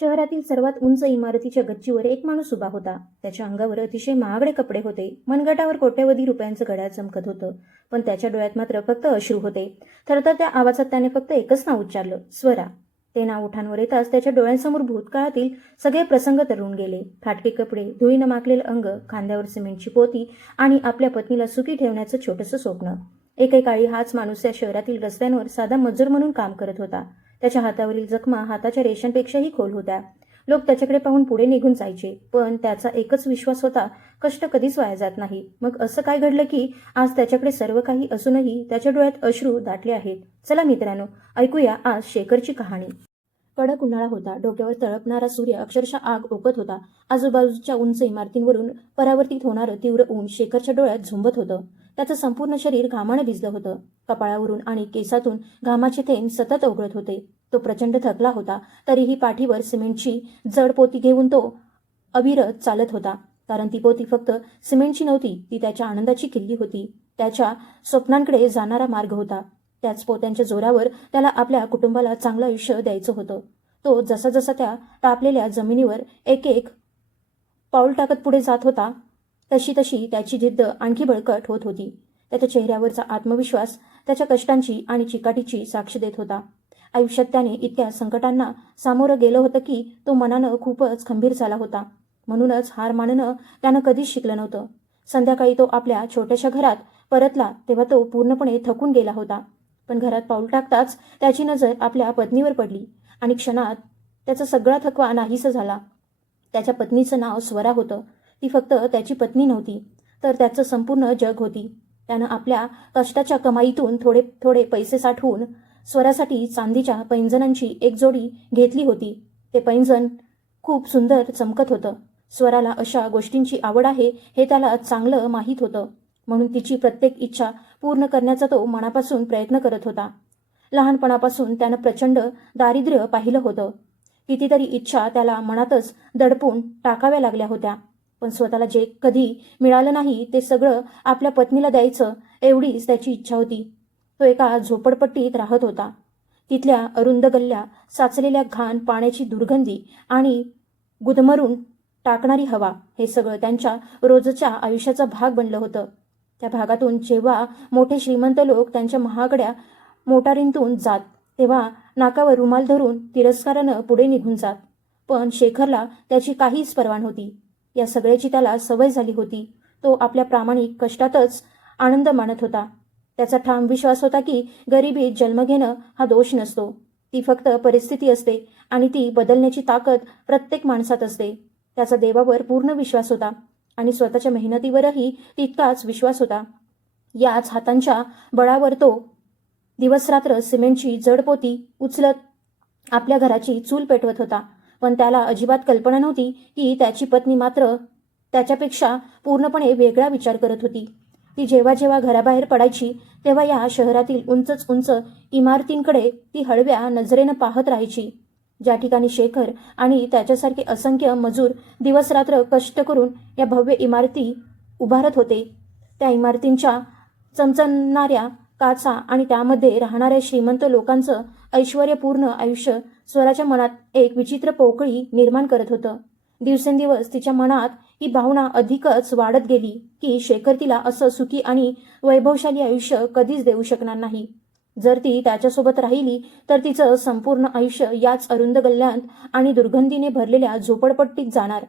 शहरातील सर्वात उंच इमारतीच्या गच्चीवर एक माणूस उभा होता. त्याच्या अंगावर अतिशय महागडे कपडे होते. मनगटावर कोट्यवधी रुपयांचं घड्याळ चमकत होतं. पण त्याच्या डोळ्यात मात्र फक्त अश्रू होते. थरथरत्या आवाजात त्याने फक्त एकच नाव उच्चारलं, स्वरा. ते नाव ओठांवर येताच त्याच्या डोळ्यांसमोर भूतकाळातील सगळे प्रसंग तरळून गेले. फाटके कपडे, धुळीनं माखलेलं अंग, खांद्यावर सिमेंटची पोती आणि आपल्या पत्नीला सुखी ठेवण्याचं छोटंसं स्वप्न. एकेकाळी हाच माणूस या शहरातील रस्त्यांवर साधा मजूर म्हणून काम करत होता. त्याच्या हातावरील जखमा हाताच्या रेषांपेक्षाही खोल होत्या. लोक त्याच्याकडे पाहून पुढे निघून जायचे, पण त्याचा एकच विश्वास होता, कष्ट कधीच वाया जात नाही. मग असं काय घडलं की आज त्याच्याकडे सर्व काही असूनही त्याच्या डोळ्यात अश्रू दाटले आहेत? चला मित्रांनो, ऐकूया आज शेखरची कहाणी. कडक उन्हाळा होता. डोक्यावर तळपणारा सूर्य अक्षरशः आग ओकत होता. आजूबाजूच्या उंच इमारतींवरून परावर्तित होणारं तीव्र ऊन शेखरच्या डोळ्यात झुंबत होतं. त्याचं संपूर्ण शरीर घामानं भिजलं होतं. कपाळावरून आणि केसातून घामाचे थेंब सतत ओघळत होते. तो प्रचंड थकला होता, तरीही पाठीवर सिमेंटची जड पोती घेऊन तो अविरत चालत होता. कारण ती पोती फक्त सिमेंटची नव्हती, ती त्याच्या आनंदाची किल्ली होती. त्याच्या स्वप्नांकडे जाणारा मार्ग होता. त्याच पोत्यांच्या जोरावर त्याला आपल्या कुटुंबाला चांगलं आयुष्य द्यायचं होतं. तो जसा जसा त्या तापलेल्या जमिनीवर एक एक पाऊल टाकत पुढे जात होता, तशी तशी त्याची जिद्द आणखी बळकट होत होती. त्याच्या चेहऱ्यावरचा आत्मविश्वास त्याच्या कष्टांची आणि चिकाटीची साक्ष देत होता. आयुष्यात त्याने इतक्या संकटांना सामोरं गेलं होतं की तो मनानं खूपच खंबीर झाला होता. म्हणूनच हार मानणं त्यानं कधीच शिकलं नव्हतं. संध्याकाळी तो आपल्या छोट्याशा घरात परतला तेव्हा तो पूर्णपणे थकून गेला होता. पण घरात पाऊल टाकताच त्याची नजर आपल्या पत्नीवर पडली आणि क्षणात त्याचा सगळा थकवा नाहीसा झाला. त्याच्या पत्नीचं नाव स्वरा होतं. ती फक्त त्याची पत्नी नव्हती, तर त्याचं संपूर्ण जग होती. त्यानं आपल्या कष्टाच्या कमाईतून थोडे थोडे पैसे साठवून स्वरासाठी चांदीच्या पैंजणांची एक जोडी घेतली होती. ते पैंजण खूप सुंदर चमकत होतं. स्वराला अशा गोष्टींची आवड आहे हे त्याला चांगलं माहीत होतं. म्हणून तिची प्रत्येक इच्छा पूर्ण करण्याचा तो मनापासून प्रयत्न करत होता. लहानपणापासून त्यानं प्रचंड दारिद्र्य पाहिलं होतं. कितीतरी इच्छा त्याला मनातच दडपून टाकाव्या लागल्या होत्या. पण स्वतःला जे कधी मिळालं नाही ते सगळं आपल्या पत्नीला द्यायचं, एवढीच त्याची इच्छा होती. तो एका झोपडपट्टीत राहत होता. तिथल्या अरुंद गल्ल्या, साचलेल्या घाण, पाण्याची दुर्गंधी आणि गुदमरून टाकणारी हवा, हे सगळं त्यांच्या रोजच्या आयुष्याचा भाग बनलं होतं. त्या भागातून जेव्हा मोठे श्रीमंत लोक त्यांच्या महागड्या मोटारींतून जात, तेव्हा नाकावर रुमाल धरून तिरस्कारानं पुढे निघून जात. पण शेखरला त्याची काहीच पर्वा नव्हती. या सगळ्याची त्याला सवय झाली होती. तो आपल्या प्रामाणिक कष्टातच आनंद मानत होता. त्याचा ठाम विश्वास होता की गरिबीत जन्म घेणं हा दोष नसतो, ती फक्त परिस्थिती असते आणि ती बदलण्याची ताकद प्रत्येक माणसात असते. त्याचा देवावर पूर्ण विश्वास होता आणि स्वतःच्या मेहनतीवरही तितकाच विश्वास होता. याच हातांच्या बळावर तो दिवसरात्र सिमेंटची जड पोती उचलत आपल्या घराची चूल पेटवत होता. पण त्याला अजिबात कल्पना नव्हती की त्याची पत्नी मात्र त्याच्यापेक्षा पूर्णपणे वेगळा विचार करत होती. ती जेव्हा जेव्हा घराबाहेर पडायची तेव्हा या शहरातील उंचच उंच इमारतींकडे ती हळव्या नजरेनं पाहत राहायची, ज्या ठिकाणी शेखर आणि त्याच्यासारखे असंख्य मजूर दिवसरात्र कष्ट करून या भव्य इमारती उभारत होते. त्या इमारतींच्या चमचमणाऱ्या काचा आणि त्यामध्ये राहणाऱ्या श्रीमंत लोकांचं ऐश्वर्यपूर्ण आयुष्य स्वराच्या मनात एक विचित्र पोकळी निर्माण करत होतं. दिवसेंदिवस तिच्या मनात ही भावना अधिकच वाढत गेली की शेखर तिला असं सुखी आणि वैभवशाली आयुष्य कधीच देऊ शकणार नाही. जर ती त्याच्यासोबत राहिली तर तिचं संपूर्ण आयुष्य याच अरुंद गल्ल्यांत आणि दुर्गंधीने भरलेल्या झोपडपट्टीत जाणार.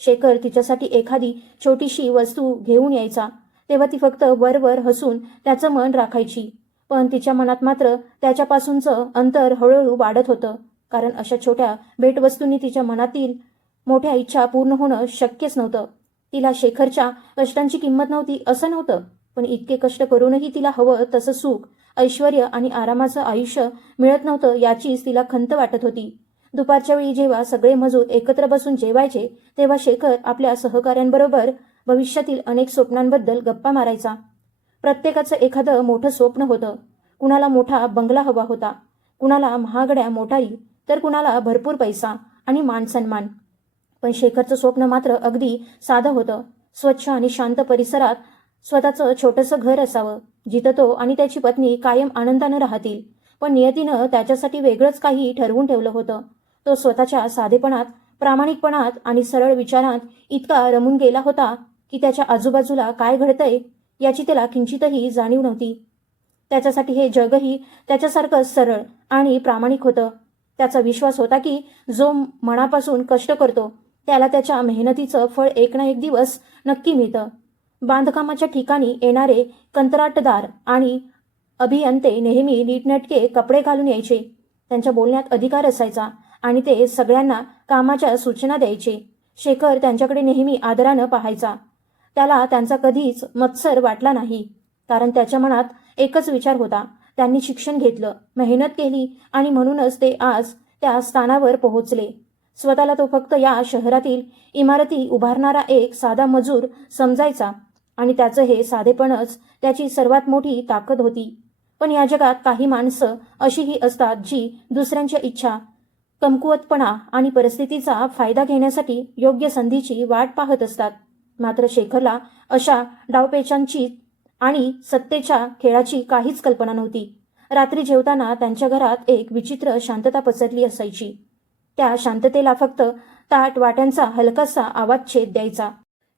शेखर तिच्यासाठी एखादी छोटीशी वस्तू घेऊन यायचा तेव्हा ती फक्त वरवर हसून त्याचं मन राखायची. पण तिच्या मनात मात्र त्याच्यापासूनचं अंतर हळूहळू वाढत होतं. कारण अशा छोट्या भेटवस्तूंनी तिच्या मनातील मोठ्या इच्छा पूर्ण होणं शक्यच नव्हतं. तिला शेखरच्या कष्टांची किंमत नव्हती असं नव्हतं, पण इतके कष्ट करूनही तिला हवं तसं सुख, ऐश्वर्य आणि आरामाचं आयुष्य मिळत नव्हतं याचीच तिला खंत वाटत होती. दुपारच्या वेळी जेव्हा सगळे मजूर एकत्र बसून जेवायचे तेव्हा शेखर आपल्या सहकाऱ्यांबरोबर भविष्यातील अनेक स्वप्नांबद्दल गप्पा मारायचा. प्रत्येकाचं एखादं मोठं स्वप्न होतं. कुणाला मोठा बंगला हवा होता, कुणाला महागड्या मोटारी, तर कुणाला भरपूर पैसा आणि मानसन्मान. पण शेखरचं स्वप्न मात्र अगदी साधं होतं. स्वच्छ आणि शांत परिसरात स्वतःचं छोटंसं घर असावं, जिथं तो आणि त्याची पत्नी कायम आनंदानं राहतील. पण नियतीनं त्याच्यासाठी वेगळंच काही ठरवून ठेवलं होतं. तो स्वतःच्या साधेपणात, प्रामाणिकपणात आणि सरळ विचारात इतका रमून गेला होता की त्याच्या आजूबाजूला काय घडतंय याची त्याला किंचितही जाणीव नव्हती. त्याच्यासाठी हे जगही त्याच्यासारखंच सरळ आणि प्रामाणिक होतं. त्याचा विश्वास होता की जो मनापासून कष्ट करतो त्याला त्याच्या मेहनतीचं फळ एक ना एक दिवस नक्की मिळतं. बांधकामाच्या ठिकाणी येणारे कंत्राटदार आणि अभियंते नेहमी नीटनेटके कपडे घालून यायचे. त्यांच्या बोलण्यात अधिकार असायचा आणि ते सगळ्यांना कामाच्या सूचना द्यायचे. शेखर त्यांच्याकडे नेहमी आदरानं पाहायचा. त्याला त्यांचा कधीच मत्सर वाटला नाही, कारण त्याच्या मनात एकच विचार होता. त्यांनी शिक्षण घेतलं, मेहनत केली आणि म्हणूनच ते आज त्या स्थानावर पोहोचले. स्वतःला तो फक्त या शहरातील इमारती उभारणारा एक साधा मजूर समजायचा आणि त्याचं हे साधेपणच त्याची सर्वात मोठी ताकद होती. पण या जगात काही माणसं अशीही असतात जी दुसऱ्यांच्या इच्छा, कमकुवतपणा आणि परिस्थितीचा फायदा घेण्यासाठी योग्य संधीची वाट पाहत असतात. मात्र शेखरला अशा डावपेचांची आणि सत्तेच्या खेळाची काहीच कल्पना नव्हती. रात्री जेवताना त्यांच्या घरात एक विचित्र शांतता पसरली असायची. त्या शांततेला फक्त ताट वाट्यांचा हलकासा आवाज छेद द्यायचा.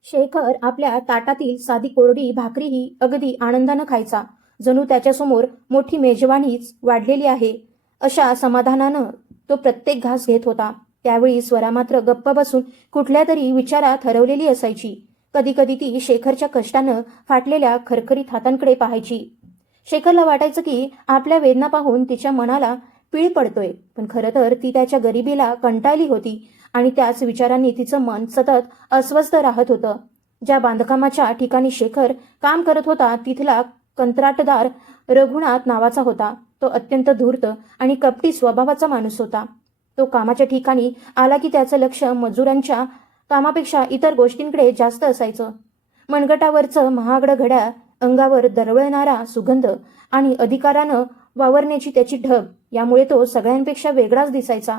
शेखर आपल्या ताटातील साधी कोरडी भाकरीही अगदी आनंदानं खायचा, जणू त्याच्यासमोर मोठी मेजवानीच वाढलेली आहे अशा समाधानानं तो प्रत्येक घास घेत होता. त्यावेळी स्वरा मात्र गप्प बसून कुठल्या तरी विचारात हरवलेली असायची. कधी कधी ती शेखरच्या कष्टानं फाटलेल्या खरखरीत हातांकडे पाहायची. शेखरला वाटायचं की आपल्या वेदना पाहून तिच्या मनाला पीळ पडतोय, पण खरं तर ती त्याच्या गरिबीला कंटाळली होती आणि त्याच विचारांनी तिचं मन सतत अस्वस्थ राहत होतं. ज्या बांधकामाच्या ठिकाणी शेखर काम करत होता तिथला कंत्राटदार रघुनाथ नावाचा होता. तो अत्यंत धूर्त आणि कपटी स्वभावाचा माणूस होता. तो कामाच्या ठिकाणी आला की त्याचं लक्ष मजुरांच्या कामापेक्षा इतर गोष्टींकडे जास्त असायचं. मनगटावरचं महागडं घड्याळ, अंगावर दरवळणारा सुगंध आणि अधिकारानं वावरण्याची त्याची ढब यामुळे तो सगळ्यांपेक्षा वेगळाच दिसायचा.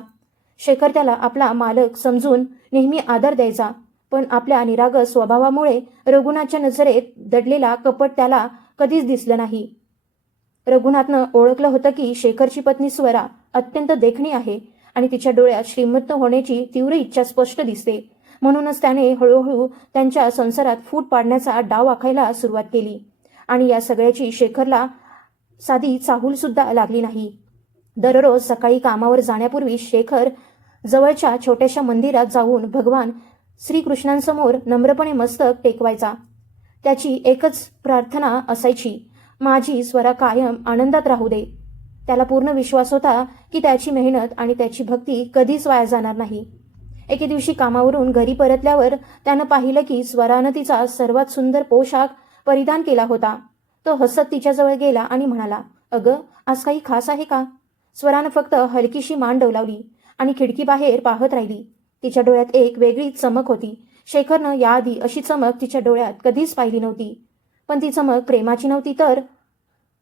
शेखर त्याला आपला मालक समजून नेहमी आदर द्यायचा, पण आपल्या निरागस स्वभावामुळे रघुनाथच्या नजरेत दडलेला कपट त्याला कधीच दिसलं नाही. रघुनाथनं ओळखलं होतं की शेखरची पत्नी स्वरा अत्यंत देखणी आहे आणि तिच्या डोळ्यात श्रीमंत होण्याची तीव्र इच्छा स्पष्ट दिसते. म्हणूनच त्याने हळूहळू त्यांच्या संसारात फूट पाडण्याचा डाव आखायला सुरुवात केली आणि या सगळ्याची शेखरला साधी चाहूल सुद्धा लागली नाही. दररोज सकाळी कामावर जाण्यापूर्वी शेखर जवळच्या छोट्याशा मंदिरात जाऊन भगवान श्रीकृष्णांसमोर नम्रपणे मस्तक टेकवायचा. त्याची एकच प्रार्थना असायची, माझी स्वरा कायम आनंदात राहू दे. त्याला पूर्ण विश्वास होता की त्याची मेहनत आणि त्याची भक्ती कधीच वाया जाणार नाही. एके दिवशी कामावरून घरी परतल्यावर त्यानं पाहिलं की स्वरानं तिचा सर्वात सुंदर पोशाख परिधान केला होता. तो हसत तिच्याजवळ गेला आणि म्हणाला, अगं, आज काही खास आहे का? स्वरानं फक्त हलकीशी मान डोलावली आणि खिडकीबाहेर पाहत राहिली. तिच्या डोळ्यात एक वेगळीच चमक होती. शेखरनं याआधी अशी चमक तिच्या डोळ्यात कधीच पाहिली नव्हती. पण ती चमक प्रेमाची नव्हती, तर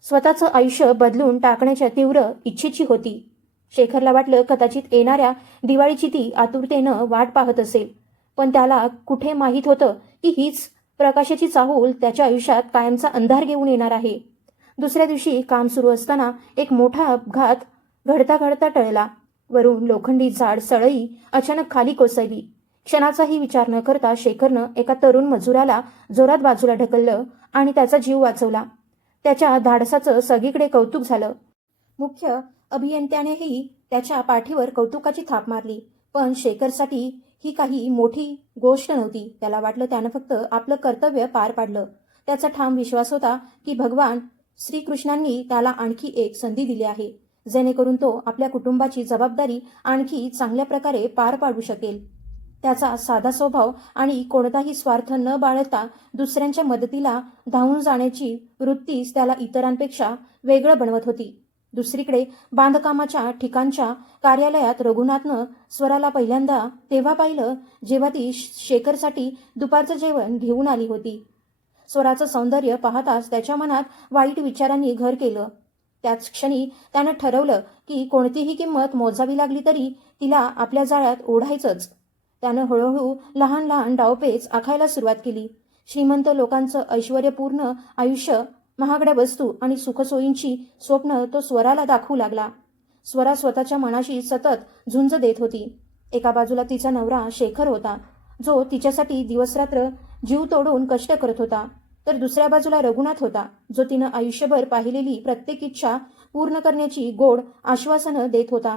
स्वतःचं आयुष्य बदलून टाकण्याच्या तीव्र इच्छेची होती. शेखरला वाटलं कदाचित येणाऱ्या दिवाळीची ती आतुरतेनं वाट पाहत असेल, पण त्याला कुठे माहीत होतं की हीच प्रकाशाची चाहूल त्याच्या आयुष्यात कायमचा अंधार घेऊन येणार आहे. दुसऱ्या दिवशी काम सुरू असताना एक मोठा अपघात घडता घडता टळला. वरून लोखंडी जाड सळई अचानक खाली कोसळली. क्षणाचाही विचार न करता शेखरनं एका तरुण मजुराला जोरात बाजूला ढकललं आणि त्याचा जीव वाचवला. त्याच्या धाडसाचं सगळीकडे कौतुक झालं. मुख्य अभियंत्यानेही त्याच्या पाठीवर कौतुकाची थाप मारली. पण शेखरसाठी ही काही मोठी गोष्ट नव्हती. त्याला वाटलं त्यानं फक्त आपलं कर्तव्य पार पाडलं. त्याचा ठाम विश्वास होता की भगवान श्रीकृष्णांनी त्याला आणखी एक संधी दिली आहे, जेणेकरून तो आपल्या कुटुंबाची जबाबदारी आणखी चांगल्या प्रकारे पार पाडू शकेल. त्याचा साधा स्वभाव आणि कोणताही स्वार्थ न बाळगता दुसऱ्यांच्या मदतीला धावून जाण्याची वृत्तीच त्याला इतरांपेक्षा वेगळं बनवत होती. दुसरीकडे बांधकामाच्या ठिकाणच्या कार्यालयात रघुनाथनं स्वराला पहिल्यांदा तेव्हा पाहिलं जेव्हा ती शेखरसाठी दुपारचं जेवण घेऊन आली होती. स्वराचं सौंदर्य पाहताच त्याच्या मनात वाईट विचारांनी घर केलं. त्याच क्षणी त्यानं ठरवलं की कोणतीही किंमत मोजावी लागली तरी तिला आपल्या जाळ्यात ओढायचंच. त्यानं हळूहळू लहान लहान डावपेच आखायला सुरुवात केली. श्रीमंत लोकांचं ऐश्वर्यपूर्ण आयुष्य, महागड्या वस्तू आणि सुखसोयींची स्वप्न तो स्वराला दाखवू लागला. स्वरा स्वतःच्या मनाशी सतत झुंज देत होती. एका बाजूला तिचा नवरा शेखर होता, जो तिच्यासाठी दिवसरात्र जीव तोडून कष्ट करत होता, तर दुसऱ्या बाजूला रघुनाथ होता, जो तिनं आयुष्यभर पाहिलेली प्रत्येक इच्छा पूर्ण करण्याची गोड आश्वासनं देत होता.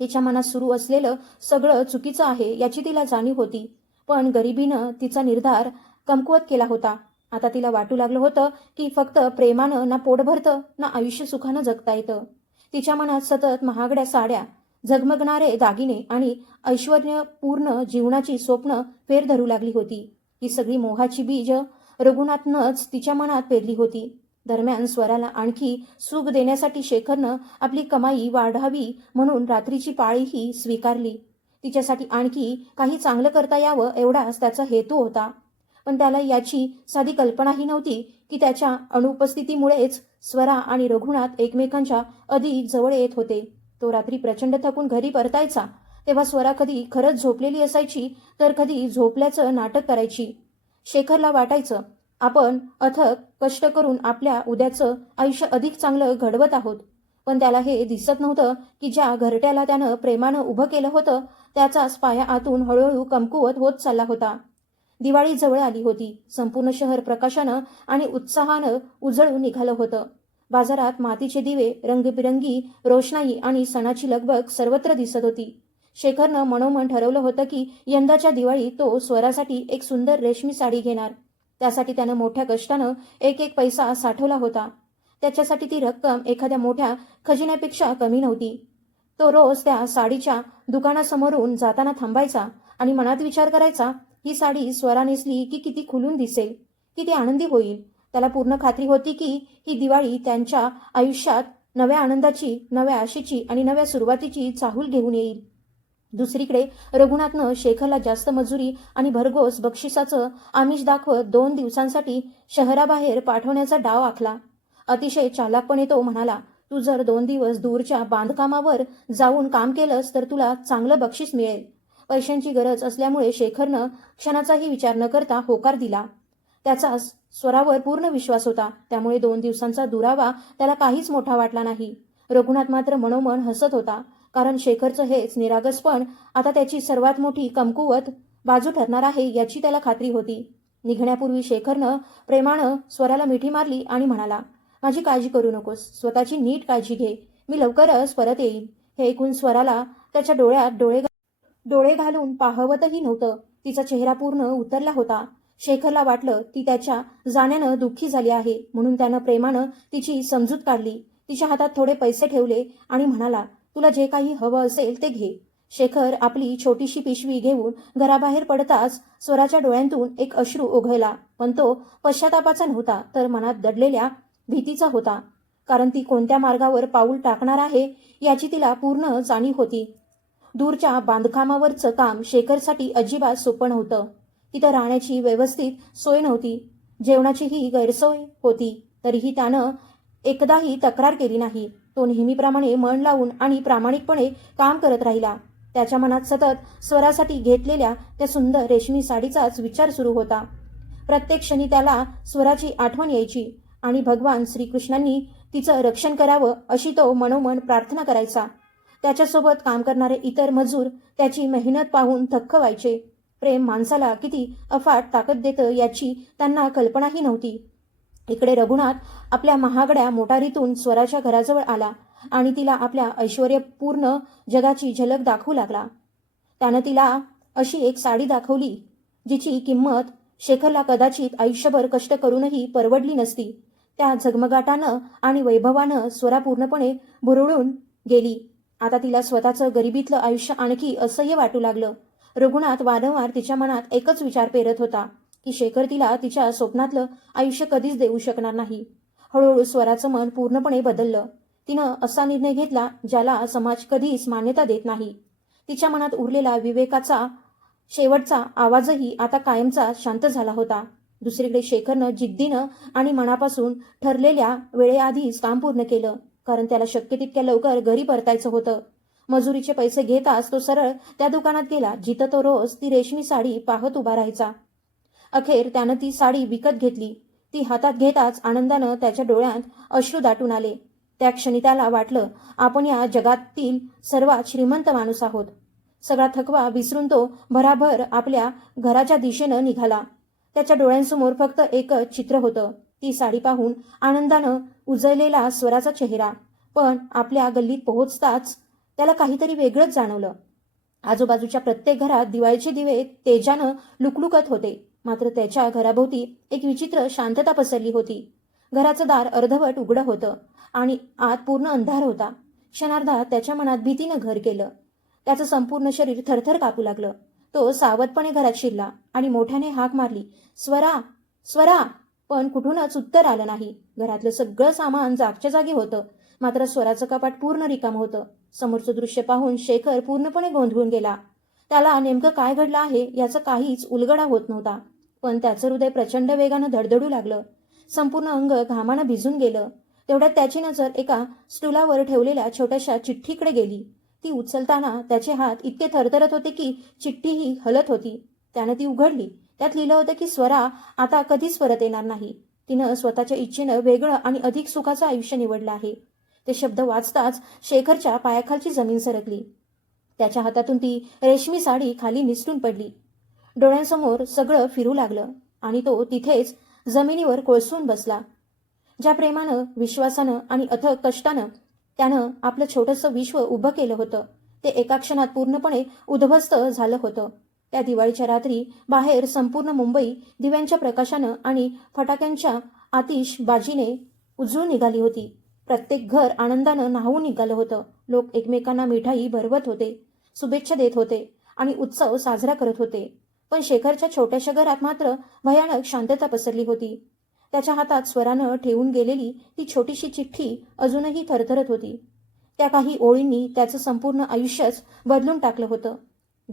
तिच्या मनात सुरू असलेलं सगळं चुकीचं आहे याची तिला जाणीव होती, पण गरिबीनं तिचा निर्धार कमकुवत केला होता. आता तिला वाटू लागलं होतं की फक्त प्रेमानं ना पोट भरतं ना आयुष्य सुखानं जगता येतं. तिच्या मनात सतत महागड्या साड्या, झगमगणारे दागिने आणि ऐश्वर्यपूर्ण जीवनाची स्वप्न फेर धरू लागली होती. ही सगळी मोहाची बीज रघुनाथनंच तिच्या मनात पेरली होती. दरम्यान स्वराला आणखी सुख देण्यासाठी शेखरनं आपली कमाई वाढावी म्हणून रात्रीची पाळीही स्वीकारली. तिच्यासाठी आणखी काही चांगलं करता यावं एवढाच त्याचा हेतू होता. पण त्याला याची साधी कल्पनाही नव्हती की त्याच्या अनुपस्थितीमुळेच स्वरा आणि रघुनाथ एकमेकांच्या अधिक जवळ येत होते. तो रात्री प्रचंड थकून घरी परतायचा तेव्हा स्वरा कधी खरंच झोपलेली असायची तर कधी झोपल्याचं नाटक करायची. शेखरला वाटायचं आपण अथक कष्ट करून आपल्या उद्याचं आयुष्य अधिक चांगलं घडवत आहोत, पण त्याला हे दिसत नव्हतं की ज्या घरट्याला त्यानं प्रेमानं उभं केलं होतं त्याचाच पाया आतून हळूहळू कमकुवत होत चालला होता. दिवाळी जवळ आली होती. संपूर्ण शहर प्रकाशानं आणि उत्साहानं उजळून निघालं होतं. बाजारात मातीचे दिवे, रंगबिरंगी रोषणाई आणि सणाची लगबग सर्वत्र दिसत होती. शेखरनं मनोमन ठरवलं होतं की यंदाच्या दिवाळी तो स्वरासाठी एक सुंदर रेशमी साडी घेणार. त्यासाठी त्यानं मोठ्या कष्टानं एक एक पैसा साठवला होता. त्याच्यासाठी ती रक्कम एखाद्या मोठ्या खजिन्यापेक्षा कमी नव्हती. तो रोज त्या साडीच्या दुकानासमोरून जाताना थांबायचा आणि मनात विचार करायचा, ही साडी स्वरा नेसली की किती खुलून दिसेल, किती आनंदी होईल. त्याला पूर्ण खात्री होती की ही दिवाळी त्यांच्या आयुष्यात नव्या आनंदाची, नव्या आशेची आणि नव्या सुरुवातीची चाहूल घेऊन येईल. दुसरीकडे रघुनाथनं शेखरला जास्त मजुरी आणि भरघोस बक्षिसाचं आमिष दाखवत 2 दिवसांसाठी शहराबाहेर पाठवण्याचा डाव आखला. अतिशय चालाकपणे तो म्हणाला, तू जर 2 दिवस दूरच्या बांधकामावर जाऊन काम केलंस तर तुला चांगलं बक्षीस मिळेल. पैशांची गरज असल्यामुळे शेखरनं क्षणाचाही विचार न करता होकार दिला. त्याचा स्वरावर पूर्ण विश्वास होता, त्यामुळे 2 दिवसांचा दुरावा त्याला काहीच मोठा वाटला नाही. रघुनाथ मात्र मनोमन हसत होता, कारण शेखरचं हेच निरागसपण आता त्याची सर्वात मोठी कमकुवत बाजू ठरणार आहे याची त्याला खात्री होती. निघण्यापूर्वी शेखरनं प्रेमानं स्वराला मिठी मारली आणि म्हणाला, माझी काळजी करू नकोस, स्वतःची नीट काळजी घे, मी लवकरच परत येईन. हे ऐकून स्वराला त्याच्या डोळ्यात डोळे घालून पाहवतही नव्हतं. तिचा चेहरा पूर्ण उतरला होता. शेखरला वाटलं ती त्याच्या जाण्यानं दुःखी झाली आहे, म्हणून त्यानं प्रेमानं तिची समजूत काढली. तिच्या हातात थोडे पैसे ठेवले आणि म्हणाला, तुला जे काही हवं असेल ते घे. शेखर आपली छोटीशी पिशवी घेऊन घराबाहेर पडताच स्वराच्या डोळ्यांतून एक अश्रू ओघळला, पण तो पश्चातापाचा नव्हता तर मनात दडलेल्या भीतीचा होता. कारण ती कोणत्या मार्गावर पाऊल टाकणार आहे याची तिला पूर्ण जाणीव होती. दूरच्या बांधकामावरचं काम शेखरसाठी अजिबात सोपं नव्हतं. तिथं राहण्याची व्यवस्थित सोय नव्हती, जेवणाचीही गैरसोय होती. तरीही त्यानं एकदाही तक्रार केली नाही. तो नेहमीप्रमाणे मन लावून आणि प्रामाणिकपणे काम करत राहिला. त्याच्या मनात सतत स्वरासाठी घेतलेल्या त्या सुंदर रेशमी साडीचाच विचार सुरू होता. प्रत्येक क्षणी त्याला स्वराची आठवण यायची आणि भगवान श्रीकृष्णांनी तिचं रक्षण करावं अशी तो मनोमन प्रार्थना करायचा. त्याच्यासोबत काम करणारे इतर मजूर त्याची मेहनत पाहून थक्क व्हायचे. प्रेम माणसाला किती अफाट ताकद देतं याची त्यांना कल्पनाही नव्हती. इकडे रघुनाथ आपल्या महागड्या मोटारीतून स्वराच्या घराजवळ आला आणि तिला आपल्या ऐश्वर्यपूर्ण जगाची झलक दाखवू लागला. त्यानं तिला अशी एक साडी दाखवली जिची किंमत शेखरला कदाचित आयुष्यभर कष्ट करूनही परवडली नसती. त्या झगमगाटानं आणि वैभवानं स्वरा पूर्णपणे भुरळून गेली. आता तिला स्वतःचं गरिबीतलं आयुष्य आणखी असह्य वाटू लागलं. रघुनाथ वारंवार तिच्या मनात एकच विचार पेरत होता की शेखर तिला तिच्या स्वप्नातलं आयुष्य कधीच देऊ शकणार नाही. हळूहळू स्वराचं मन पूर्णपणे बदललं. तिनं असा निर्णय घेतला ज्याला समाज कधीच मान्यता देत नाही. तिच्या मनात उरलेला विवेकाचा शेवटचा आवाजही आता कायमचा शांत झाला होता. दुसरीकडे शेखरनं जिद्दीनं आणि मनापासून ठरलेल्या वेळेआधीच काम पूर्ण केलं, कारण त्याला शक्य तितक्या लवकर घरी परतायचं होतं. मजुरीचे पैसे घेताच तो सरळ त्या दुकानात गेला जिथं तो रोज ती रेशमी साडी पाहत उभा राहायचा. अखेर त्यानं ती साडी विकत घेतली. ती हातात घेताच आनंदानं त्याच्या डोळ्यात अश्रू दाटून आले. त्या क्षणी त्याला वाटलं, आपण या जगातील सर्वात श्रीमंत माणूस आहोत. सगळा थकवा विसरून तो भराभर आपल्या घराच्या दिशेनं निघाला. त्याच्या डोळ्यांसमोर फक्त एकच चित्र होतं, ती साडी पाहून आनंदानं उजळलेला स्वराचा चेहरा. पण आपल्या गल्लीत पोहोचताच त्याला काहीतरी वेगळंच जाणवलं. आजूबाजूच्या प्रत्येक घरात दिवाळीचे दिवे तेजानं लुकलुकत होते, मात्र त्याच्या घराभोवती एक विचित्र शांतता पसरली होती. घराचं दार अर्धवट उघडं होतं आणि आत पूर्ण अंधार होता. क्षणार्धात त्याच्या मनात भीतीनं घर केलं. त्याचं संपूर्ण शरीर थरथर कापू लागलं. तो सावधपणे घरात शिरला आणि मोठ्याने हाक मारली, स्वरा, स्वरा. पण कुठूनच उत्तर आलं नाही. घरातलं सगळं सामान जागच्या जागी होतं, मात्र स्वराचं कपाट पूर्ण रिकामं होतं. समोरचं दृश्य पाहून शेखर पूर्णपणे गोंधळून गेला. त्याला नेमकं काय घडलं आहे याचा काहीच उलगडा होत नव्हता. पण त्याचं हृदय प्रचंड वेगानं धडधडू लागलं. संपूर्ण अंग घामानं भिजून गेलं. तेवढ्यात त्याची नजर एका स्टूलावर ठेवलेल्या छोट्याशा चिठ्ठीकडे गेली. ती उचलताना त्याचे हात इतके थरथरत होते की चिठ्ठीही हलत होती. त्यानं ती उघडली. त्यात लिहिलं होतं की स्वरा आता कधीच परत येणार नाही. तिनं स्वतःच्या इच्छेनं वेगळं आणि अधिक सुखाचं आयुष्य निवडलं आहे. ते शब्द वाचताच शेखरच्या पायाखालची जमीन सरकली. त्याच्या हातातून ती रेशमी साडी खाली निसटून पडली. डोळ्यांसमोर सगळं फिरू लागलं आणि तो तिथेच जमिनीवर कोळसून बसला. ज्या प्रेमानं, विश्वासानं आणि अथक कष्टानं त्यानं आपलं छोटंसं विश्व उभं केलं होतं, ते एका क्षणात पूर्णपणे उद्ध्वस्त झालं होतं. त्या दिवाळीच्या रात्री बाहेर संपूर्ण मुंबई दिव्यांच्या प्रकाशानं आणि फटाक्यांच्या आतिषबाजीने उजळून निघाली होती. प्रत्येक घर आनंदानं न्हावून निघालं होतं. लोक एकमेकांना मिठाई भरवत होते, शुभेच्छा देत होते आणि उत्सव साजरा करत होते. पण शेखरच्या छोट्याशा घरात मात्र भयानक शांतता पसरली होती. त्याच्या हातात स्वरानं ठेवून गेलेली ती छोटीशी चिठ्ठी अजूनही थरथरत होती. त्या काही ओळींनी त्याचं संपूर्ण आयुष्यच बदलून टाकलं होतं.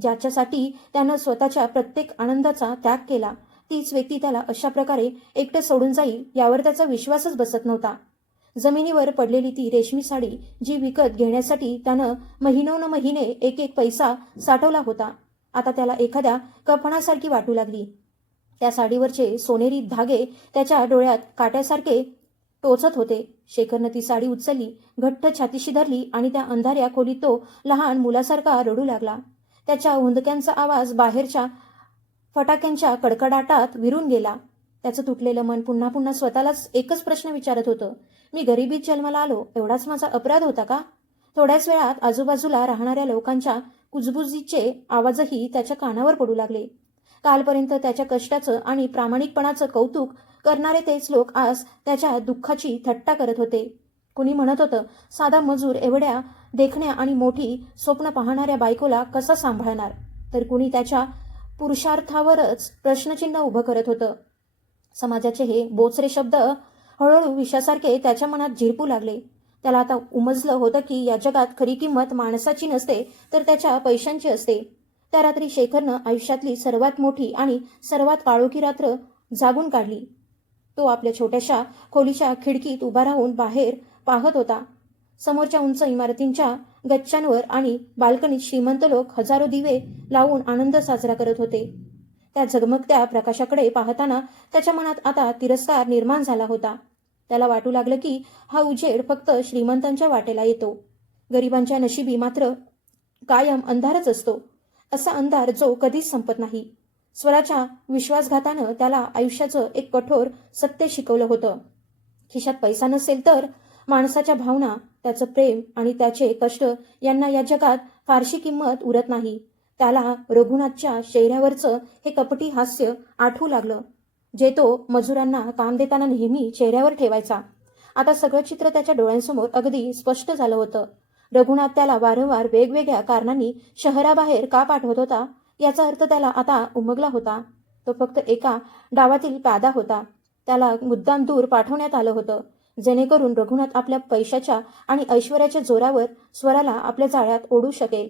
ज्याच्यासाठी त्यानं स्वतःच्या प्रत्येक आनंदाचा त्याग केला, तीच व्यक्ती त्याला अशा प्रकारे एकटं सोडून जाईल यावर त्याचा विश्वासच बसत नव्हता. जमिनीवर पडलेली ती रेशमी साडी, जी विकत घेण्यासाठी त्यानं महिनोन-महिने एक एक पैसा साठवला होता, आता त्याला एखाद्या कपणासारखी वाटू लागली. त्या साडीवरचे सोनेरी धागे त्याच्या डोळ्यात काट्यासारखे टोचत होते. शेखरनं ती साडी उचलली, घट्ट छातीशी धरली आणि त्या अंधाऱ्या खोलीत तो लहान मुलासारखा रडू लागला. त्याच्या हुंदक्यांचा आवाज बाहेरच्या फटाक्यांच्या कडकडाटात विरून गेला. त्याचं तुटलेलं मन पुन्हा पुन्हा स्वतःलाच एकच प्रश्न विचारत होतं, मी गरिबीत जन्माला आलो, एवढाच माझा अपराध होता का? थोड्याच वेळात आजूबाजूला राहणाऱ्या लोकांच्या कुजबुजीचे आवाजही त्याच्या कानावर पडू लागले. कालपर्यंत त्याच्या कष्टाचं आणि प्रामाणिकपणाचं कौतुक करणारे तेच लोक आज त्याच्या दुःखाची थट्टा करत होते. कुणी म्हणत होतं, साधा मजूर एवढ्या देखण्या आणि मोठी स्वप्न पाहणाऱ्या बायकोला कसा सांभाळणार? तर कुणी त्याच्या पुरुषार्थावरच प्रश्नचिन्ह उभं करत होतं. समाजाचे हे बोचरे शब्द हळूहळू विषासारखे त्याच्या मनात झिरपू लागले. त्याला आता उमजलं होतं की या जगात खरी किंमत माणसाची नसते, तर त्याच्या पैशांची असते. त्या रात्री शेखरनं आयुष्यातली सर्वात मोठी आणि सर्वात काळोखी रात्र जागून काढली. तो आपल्या छोट्याशा खोलीच्या खिडकीत उभा राहून बाहेर पाहत होता. समोरच्या उंच इमारतींच्या गच्च्यांवर आणि बाल्कनीत श्रीमंत लोक हजारो दिवे लावून आनंद साजरा करत होते. त्या झगमगत्या प्रकाशाकडे पाहताना त्याच्या मनात आता तिरस्कार निर्माण झाला होता. त्याला वाटू लागलं की हा उजेड फक्त श्रीमंतांच्या वाटेला येतो, गरिबांच्या नशिबी मात्र कायम अंधारच असतो, असा अंधार जो कधीच संपत नाही. स्वराच्या विश्वासघातानं त्याला आयुष्याचं एक कठोर सत्य शिकवलं होतं. खिशात पैसा नसेल तर माणसाच्या भावना, त्याचं प्रेम आणि त्याचे कष्ट यांना या जगात फारशी किंमत उरत नाही. त्याला रघुनाथच्या चेहऱ्यावरचं हे कपटी हास्य आठवू लागलं, जे तो मजुरांना काम देताना नेहमी चेहऱ्यावर ठेवायचा. आता सगळं चित्र त्याच्या डोळ्यांसमोर अगदी स्पष्ट झालं होतं. रघुनाथ त्याला वारंवार वेगवेगळ्या कारणांनी शहराबाहेर का पाठवत होता, याचा अर्थ त्याला आता उमगला होता. तो फक्त एका डावातील प्यादा होता. त्याला मुद्दाम दूर पाठवण्यात आलं होतं, जेणेकरून रघुनाथ आपल्या पैशाच्या आणि ऐश्वर्याच्या जोरावर स्वराला आपल्या जाळ्यात ओढू शकेल.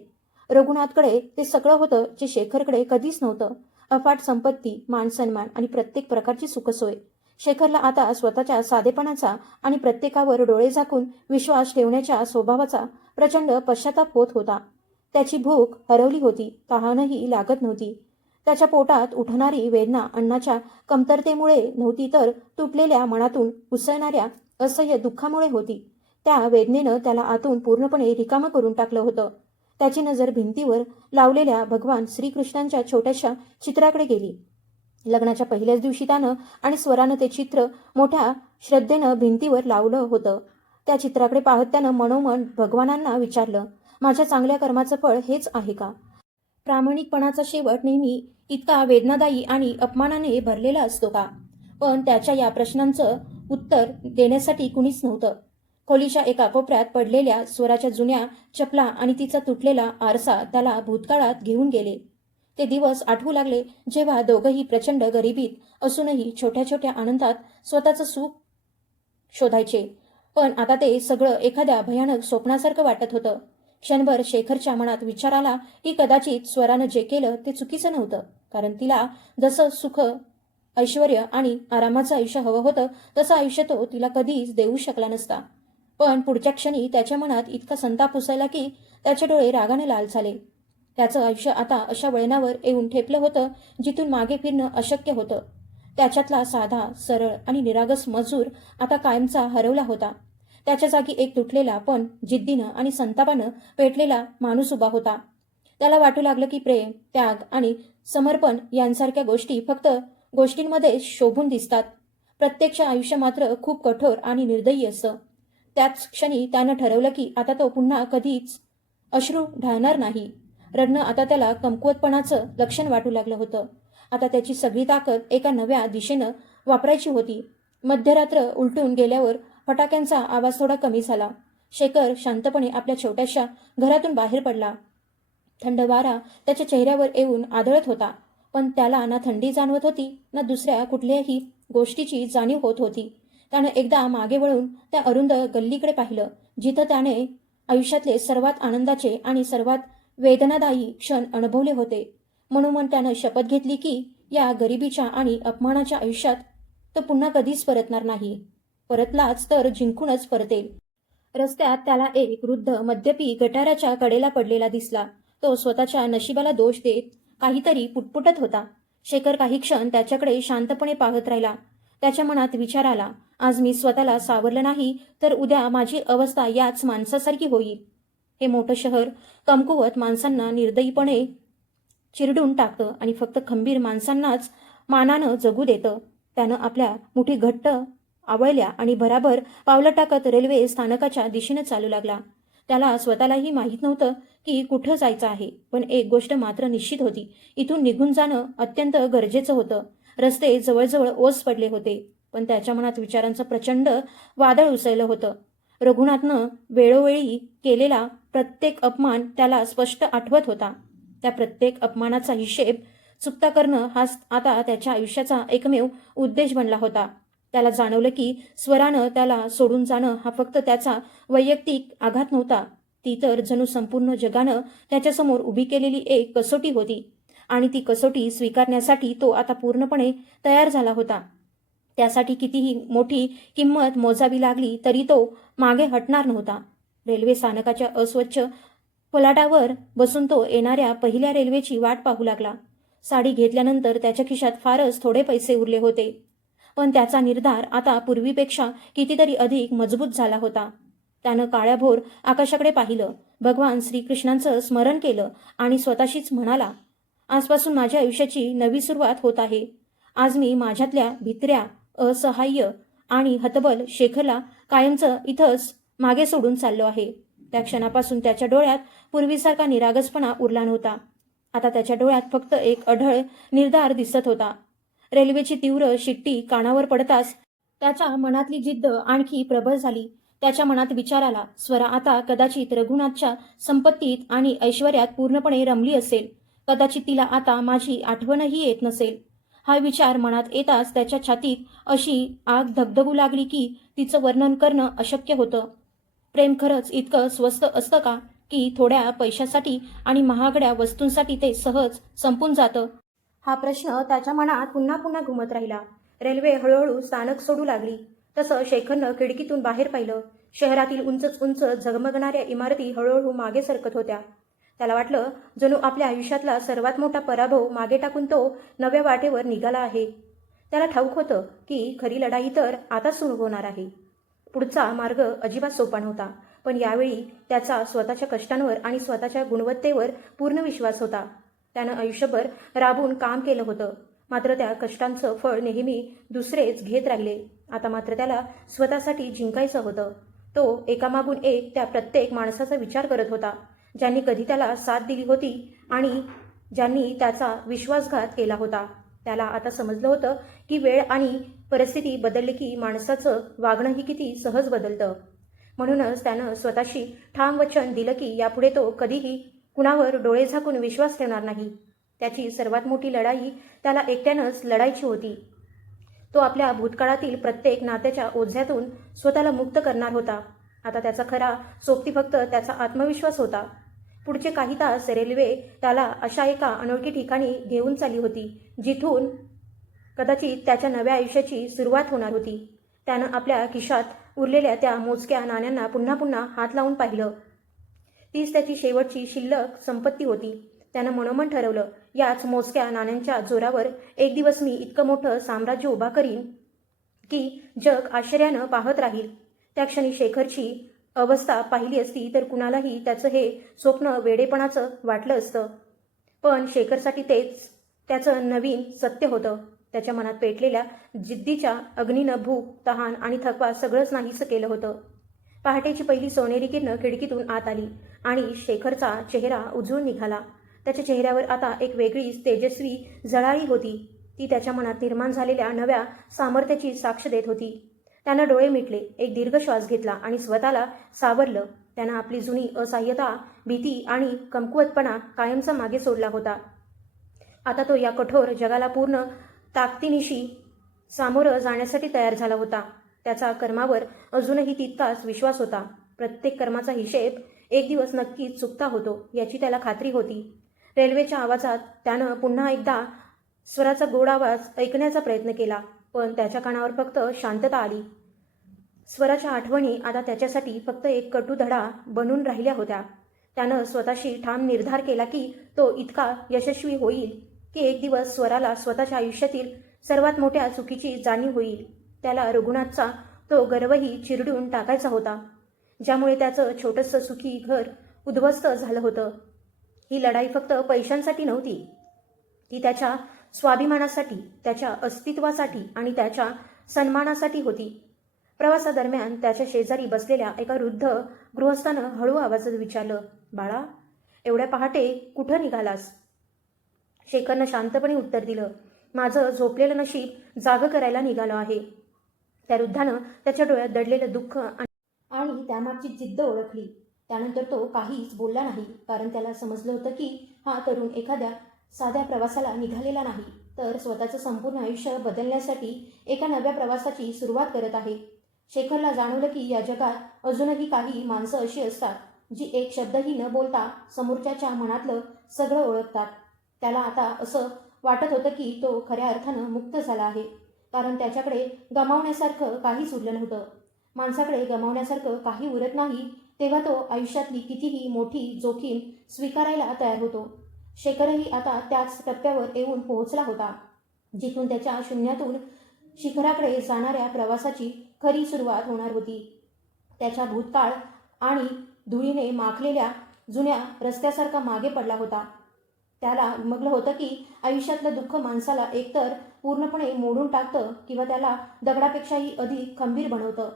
रघुनाथकडे ते सगळं होतं जे शेखरकडे कधीच नव्हतं. अफाट संपत्ती, मानसन्मान आणि प्रत्येक प्रकारची सुखसोय. शेखरला आता स्वतःच्या साधेपणाचा आणि प्रत्येकावर डोळे झाकून विश्वास ठेवण्याच्या स्वभावाचा प्रचंड पश्चाताप होत होता. त्याची भूक हरवली होती, तहानही लागत नव्हती. त्याच्या पोटात उठणारी वेदना अन्नाच्या कमतरतेमुळे नव्हती, तर तुटलेल्या मनातून उसळणाऱ्या असह्य दुःखामुळे होती. त्या वेदनेनं त्याला आतून पूर्णपणे रिकामं करून टाकलं होतं. त्याची नजर भिंतीवर लावलेल्या भगवान श्रीकृष्णांच्या छोट्याशा चित्राकडे गेली. लग्नाच्या पहिल्याच दिवशी त्यानं आणि स्वरानं ते चित्र मोठ्या श्रद्धेनं भिंतीवर लावलं होतं. त्या चित्राकडे पाहत त्यानं मनोमन भगवानांना विचारलं, माझ्या चांगल्या कर्माचं फळ हेच आहे का? प्रामाणिकपणाचा शेवट नेहमी इतका वेदनादायी आणि अपमानाने भरलेला असतो का? पण त्याच्या या प्रश्नांचं उत्तर देण्यासाठी कुणीच नव्हतं. खोलीच्या एका कोपऱ्यात पडलेल्या स्वराच्या जुन्या चपला आणि तिचा तुटलेला आरसा त्याला भूतकाळात घेऊन गेले. ते दिवस आठवू लागले जेव्हा दोघंही प्रचंड गरिबीत असूनही छोट्या छोट्या आनंदात स्वतःचं सुख शोधायचे. पण आता ते सगळं एखाद्या भयानक स्वप्नासारखं वाटत होतं. क्षणभर शेखरच्या मनात विचार आला की कदाचित स्वरानं जे केलं ते चुकीचं नव्हतं, कारण तिला जसं सुख, ऐश्वर्य आणि आरामाचं आयुष्य हवं होतं तसं आयुष्य तो तिला कधीच देऊ शकला नसता. पण पुढच्या क्षणी त्याच्या मनात इतका संताप उसळला की त्याचे डोळे रागाने लाल झाले. त्याचं आयुष्य आता अशा वळणावर येऊन ठेपलं होतं जिथून मागे फिरणं अशक्य होतं. त्याच्यातला साधा, सरळ आणि निरागस मजूर आता कायमचा हरवला होता. त्याच्या जागी एक तुटलेला पण जिद्दीनं आणि संतापानं पेटलेला माणूस उभा होता. त्याला वाटू लागलं की प्रेम, त्याग आणि समर्पण यांसारख्या गोष्टी फक्त गोष्टींमध्ये शोभून दिसतात. प्रत्यक्ष आयुष्य मात्र खूप कठोर आणि निर्दयी असतं. त्याच क्षणी त्यानं ठरवलं की आता तो पुन्हा कधीच अश्रू ढाळणार नाही. रडणं आता त्याला कमकुवतपणाचं लक्षण वाटू लागलं होतं. आता त्याची सगळी ताकद एका नव्या दिशेनं वापरायची होती. मध्यरात्र उलटून गेल्यावर फटाक्यांचा आवाज थोडा कमी झाला. शेखर शांतपणे आपल्या छोट्याशा घरातून बाहेर पडला. थंड वारा त्याच्या चेहऱ्यावर येऊन आदळत होता, पण त्याला ना थंडी जाणवत होती ना दुसऱ्या कुठल्याही गोष्टीची जाणीव होत होती. त्यानं एकदा मागे वळून त्या अरुंद गल्लीकडे पाहिलं, जिथं त्याने आयुष्यातले सर्वात आनंदाचे आणि सर्वात वेदनादायी क्षण अनुभवले होते. म्हणून त्यानं शपथ घेतली की या गरिबीच्या आणि अपमानाच्या आयुष्यात तो पुन्हा कधीच परतणार नाही. परतलाच तर जिंकूनच परतेल. रस्त्यात त्याला एक वृद्ध मद्यपी गटाराच्या कडेला पडलेला दिसला. तो स्वतःच्या नशिबाला दोष देत काहीतरी पुटपुटत होता. शेखर काही क्षण त्याच्याकडे शांतपणे पाहत राहिला. त्याच्या मनात विचार आला, आज मी स्वतःला सावरलं नाही तर उद्या माझी अवस्था याच माणसासारखी होईल. हे मोठं शहर कमकुवत माणसांना निर्दयीपणे चिरडून टाकतं आणि फक्त खंबीर माणसांनाच मानानं जगू देतं. त्यानं आपल्या मुठी घट्ट आवळल्या आणि भराभर पावलं टाकत रेल्वे स्थानकाच्या दिशेनं चालू लागला. त्याला स्वतःलाही माहीत नव्हतं की कुठं जायचं आहे, पण एक गोष्ट मात्र निश्चित होती, इथून निघून जाणं अत्यंत गरजेचं होतं. रस्ते जवळजवळ ओस पडले होते, पण त्याच्या मनात विचारांचं प्रचंड वादळ उसळलं होतं. रघुनाथनं वेळोवेळी केलेला प्रत्येक अपमान त्याला स्पष्ट आठवत होता. त्या प्रत्येक अपमानाचा हिशेब चुकता करणं हाच आता त्याच्या आयुष्याचा एकमेव उद्देश बनला होता. त्याला जाणवलं की स्वरानं त्याला सोडून जाणं हा फक्त त्याचा वैयक्तिक आघात नव्हता, ती तर जणू संपूर्ण जगानं त्याच्यासमोर उभी केलेली एक कसोटी होती. आणि ती कसोटी स्वीकारण्यासाठी तो आता पूर्णपणे तयार झाला होता. त्यासाठी कितीही मोठी किंमत मोजावी लागली तरी तो मागे हटणार नव्हता. रेल्वे स्थानकाच्या अस्वच्छ फलाटावर बसून तो येणाऱ्या पहिल्या रेल्वेची वाट पाहू लागला. साडी घेतल्यानंतर त्याच्या खिशात फारच थोडे पैसे उरले होते, पण त्याचा निर्धार आता पूर्वीपेक्षा कितीतरी अधिक मजबूत झाला होता. त्यानं काळ्याभोर आकाशाकडे पाहिलं, भगवान श्रीकृष्णांचं स्मरण केलं आणि स्वतःशीच म्हणाला, आजपासून माझ्या आयुष्याची नवी सुरुवात होत आहे. आज मी माझ्यातल्या भित्र्या, असहाय्य आणि हतबल शेखरला कायमचं इथंच मागे सोडून चाललो आहे. त्या क्षणापासून त्याच्या डोळ्यात पूर्वीसारखा निरागसपणा उरला नव्हता. आता त्याच्या डोळ्यात फक्त एक अढळ निर्धार दिसत होता. रेल्वेची तीव्र शिट्टी कानावर पडताच त्याच्या मनातली जिद्द आणखी प्रबळ झाली. त्याच्या मनात विचार आला, स्वरा आता कदाचित रघुनाथच्या संपत्तीत आणि ऐश्वर्यात पूर्णपणे रमली असेल. कदाचित तिला आता माझी आठवणही येत नसेल. हा विचार मनात येताच त्याच्या छातीत अशी आग धगधगू लागली की तिचं वर्णन करणं अशक्य होतं. प्रेम खरंच इतकं स्वस्त असतं का की थोड्या पैशासाठी आणि महागड्या वस्तूंसाठी ते सहज संपून जातं? हा प्रश्न त्याच्या मनात पुन्हा पुन्हा घुमत राहिला. रेल्वे हळूहळू स्थानक सोडू लागली. तसं शेखरनं खिडकीतून बाहेर पाहिलं. शहरातील उंच उंच झगमगणाऱ्या इमारती हळूहळू मागे सरकत होत्या. त्याला वाटलं जणू आपल्या आयुष्यातला सर्वात मोठा पराभव मागे टाकून तो नव्या वाटेवर निघाला आहे. त्याला ठाऊक होतं की खरी लढाई तर आता सुरू होणार आहे. पुढचा मार्ग अजिबात सोपा नव्हता, पण यावेळी त्याचा स्वतःच्या कष्टांवर आणि स्वतःच्या गुणवत्तेवर पूर्ण विश्वास होता. त्यानं आयुष्यभर राबून काम केलं होतं, मात्र त्या कष्टांचं फळ नेहमी दुसरेच घेत राहिले. आता मात्र त्याला स्वतःसाठी जिंकायचं होतं. तो एकामागून एक त्या प्रत्येक माणसाचा विचार करत होता, ज्यांनी कधी त्याला साथ दिली होती आणि ज्यांनी त्याचा विश्वासघात केला होता. त्याला आता समजलं होतं की वेळ आणि परिस्थिती बदलली की माणसाचं वागणंही किती सहज बदलतं. म्हणूनच त्यानं स्वतःशी ठाम वचन दिलं की यापुढे तो कधीही कुणावर डोळे झाकून विश्वास ठेवणार नाही. त्याची सर्वात मोठी लढाई त्याला एकट्यानंच लढायची होती. तो आपल्या भूतकाळातील प्रत्येक नात्याच्या ओझ्यातून स्वतःला मुक्त करणार होता. आता त्याचा खरा सोबती फक्त त्याचा आत्मविश्वास होता. पुढचे काही तास रेल्वे त्याला अशा एका अनोळखी ठिकाणी घेऊन चालली होती, जिथून कदाचित त्याच्या नव्या आयुष्याची सुरुवात होणार होती. त्यानं आपल्या खिशात उरलेल्या त्या मोजक्या नाण्यांना पुन्हा पुन्हा हात लावून पाहिलं. तीच त्याची शेवटची शिल्लक संपत्ती होती. त्यानं मनोमन ठरवलं, याच मोजक्या नाण्यांच्या जोरावर एक दिवस मी इतकं मोठं साम्राज्य उभा करीन की जग आश्चर्यानं पाहत राहील. त्या क्षणी शेखरची अवस्था पाहिली असती तर कुणालाही त्याचं हे स्वप्न वेडेपणाचं वाटलं असतं. पण शेखरसाठी तेच त्याचं नवीन सत्य होतं. त्याच्या मनात पेटलेल्या जिद्दीच्या अग्नीनं भूक, तहान आणि थकवा सगळंच नाहीसं केलं होतं. पहाटेची पहिली सोनेरी किरणं खिडकीतून आत आली आणि शेखरचा चेहरा उजळून निघाला. त्याच्या चेहऱ्यावर आता एक वेगळीच तेजस्वी झळाळी होती. ती त्याच्या मनात निर्माण झालेल्या नव्या सामर्थ्याची साक्ष देत होती. त्यानं डोळे मिटले, एक दीर्घ श्वास घेतला आणि स्वतःला सावरलं. त्यानं आपली जुनी असहाय्यता, भीती आणि कमकुवतपणा कायमचा मागे सोडला होता. आता तो या कठोर जगाला पूर्ण ताकदीनिशी सामोरं जाण्यासाठी तयार झाला होता. त्याचा कर्मावर अजूनही तितकाच विश्वास होता. प्रत्येक कर्माचा हिशेब एक दिवस नक्कीच चुकता होतो याची त्याला खात्री होती. रेल्वेच्या आवाजात त्यानं पुन्हा एकदा स्वराचा गोड आवाज ऐकण्याचा प्रयत्न केला, पण त्याच्या कानावर फक्त शांतता आली. स्वराच्या आठवणी आता त्याच्यासाठी फक्त एक कटू धडा बनून राहिल्या होत्या. त्यानं स्वतःशी ठाम निर्धार केला की तो इतका यशस्वी होईल की एक दिवस स्वराला स्वतःच्या आयुष्यातील सर्वात मोठ्या चुकीची जाणीव होईल. त्याला रघुनाथचा तो गर्वही चिरडून टाकायचा होता, ज्यामुळे त्याचं छोटंसं सुखी घर उद्ध्वस्त झालं होतं. ही लढाई फक्त पैशांसाठी नव्हती, ती त्याच्या स्वाभिमानासाठी, त्याच्या अस्तित्वासाठी आणि त्याच्या सन्मानासाठी होती. प्रवासादरम्यान त्याच्या शेजारी बसलेल्या एका वृद्ध गृहस्थानं हळू आवाजात विचारलं, बाळा, एवढ्या पहाटे कुठं निघालास? शेखरनं शांतपणे उत्तर दिलं, माझं झोपलेलं नशीब जागं करायला निघालो आहे. त्या वृद्धानं त्याच्या डोळ्यात दडलेलं दुःख आणि त्यामागची जिद्द ओळखली. त्यानंतर तो काहीच बोलला नाही, कारण त्याला समजलं होतं की हा तरुण एखाद्या साध्या प्रवासाला निघालेला नाही, तर स्वतःचं संपूर्ण आयुष्य बदलण्यासाठी एका नव्या प्रवासाची सुरुवात करत आहे. शेखरला जाणवलं की या जगात अजूनही काही माणसं अशी असतात जी एक शब्दही न बोलता समोरच्याच्या मनातलं सगळं ओळखतात. त्याला आता असं वाटत होतं की तो खऱ्या अर्थानं मुक्त झाला आहे, कारण त्याच्याकडे गमावण्यासारखं काहीच उरलं नव्हतं. माणसाकडे गमावण्यासारखं काही उरत नाही तेव्हा तो आयुष्यातली कितीही मोठी जोखीम स्वीकारायला तयार होतो. शेखरही आता त्याच टप्प्यावर येऊन पोहोचला होता, जिथून त्याच्या शून्यातून शिखराकडे जाणाऱ्या प्रवासाची खरी सुरुवात होणार होती. त्याच्या भूतकाळ आणि धुळीने माखलेल्या जुन्या रस्त्यासारखा मागे पडला होता. त्याला उमगलं होतं की आयुष्यातलं दुःख माणसाला एकतर पूर्णपणे मोडून टाकतं किंवा त्याला दगडापेक्षाही अधिक खंबीर बनवतं.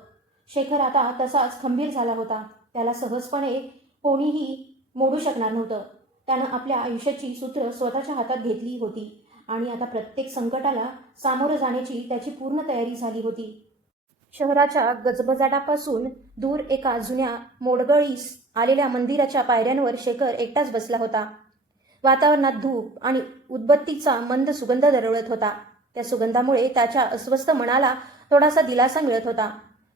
शेखर आता तसाच खंबीर झाला होता. त्याला सहजपणे कोणीही मोडू शकणार नव्हतं. त्यानं आपल्या आयुष्याची सूत्र स्वतःच्या हातात घेतली होती आणि आता प्रत्येक संकटाला सामोरं जाण्याची त्याची पूर्ण तयारी झाली होती. शहराच्या गजबजाटापासून दूर एका जुन्या मोडगळीस आलेल्या मंदिराच्या पायऱ्यांवर शेखर एकटाच बसला होता. वातावरणात धूप आणि उदबत्तीचा मंद सुगंध दरवळत होता. त्या सुगंधामुळे त्याच्या अस्वस्थ मनाला थोडासा दिलासा मिळत होता.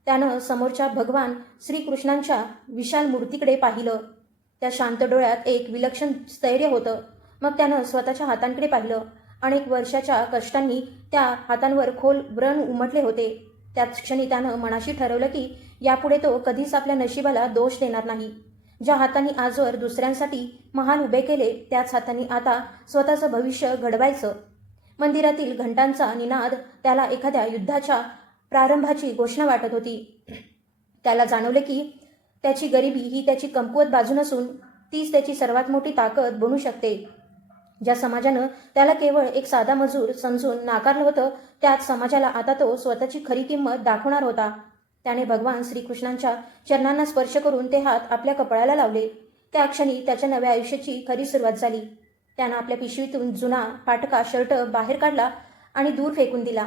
त्यानं समोरच्या भगवान श्रीकृष्णांच्या विशाल मूर्तीकडे पाहिलं. त्या शांत डोळ्यात एक विलक्षण स्थैर्य होतं. मग त्यानं स्वतःच्या हातांकडे पाहिलं. अनेक वर्षाच्या कष्टांनी त्या हातांवर खोल व्रण उमटले होते. त्याच क्षणी त्यानं मनाशी ठरवलं की यापुढे तो कधीच आपल्या नशिबाला दोष देणार नाही. ज्या हातांनी आजवर दुसऱ्यांसाठी महाल उभे केले, त्याच हातांनी आता स्वतःचं भविष्य घडवायचं. मंदिरातील घंटांचा निनाद त्याला एखाद्या युद्धाच्या प्रारंभाची घोषणा वाटत होती. त्याला जाणवले की त्याची गरिबी ही त्याची कमकुवत बाजू नसून तीच त्याची सर्वात मोठी ताकद बनू शकते. ज्या समाजानं त्याला केवळ एक साधा मजूर समजून नाकारलं होतं, त्याच समाजाला आता तो स्वतःची खरी किंमत दाखवणार होता. त्याने भगवान श्रीकृष्णांच्या चरणांना स्पर्श करून ते हात आपल्या कपाळाला लावले. त्या क्षणी त्याच्या नव्या आयुष्याची खरी सुरुवात झाली. त्यानं आपल्या पिशवीतून जुना फाटका शर्ट बाहेर काढला आणि दूर फेकून दिला,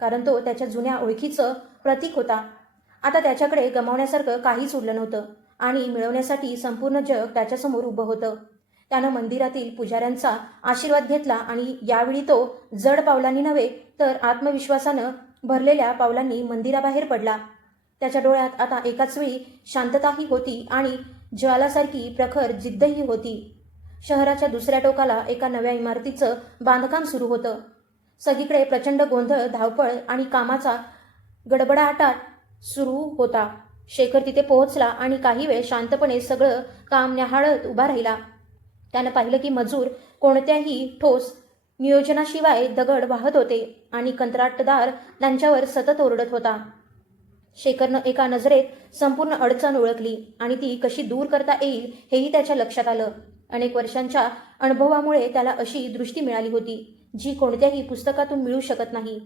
कारण तो त्याच्या जुन्या ओळखीचं प्रतीक होता. आता त्याच्याकडे गमावण्यासारखं काहीच उरलं नव्हतं आणि मिळवण्यासाठी संपूर्ण जग त्याच्यासमोर उभं होतं. त्यानं मंदिरातील पुजाऱ्यांचा आशीर्वाद घेतला आणि यावेळी तो जड पावलांनी नव्हे तर आत्मविश्वासानं भरलेल्या पावलांनी मंदिराबाहेर पडला. त्याच्या डोळ्यात आता एकाच वेळी शांतताही होती आणि ज्वालासारखी प्रखर जिद्दही होती. शहराच्या दुसऱ्या टोकाला एका नव्या इमारतीचं बांधकाम सुरू होतं. सगळीकडे प्रचंड गोंधळ, धावपळ आणि कामाचा गडबडाटाट सुरू होता. शेखर तिथे पोहोचला आणि काही वेळ शांतपणे सगळं काम न्याहाळत उभा राहिला. त्यानं पाहिलं की मजूर कोणत्याही ठोस नियोजनाशिवाय दगड वाहत होते आणि कंत्राटदार त्यांच्यावर सतत ओरडत होता. शेखरनं एका नजरेत संपूर्ण अडचण ओळखली आणि ती कशी दूर करता येईल हेही त्याच्या लक्षात आलं. अनेक वर्षांच्या अनुभवामुळे त्याला अशी दृष्टी मिळाली होती जी कोणत्याही पुस्तकातून मिळू शकत नाही.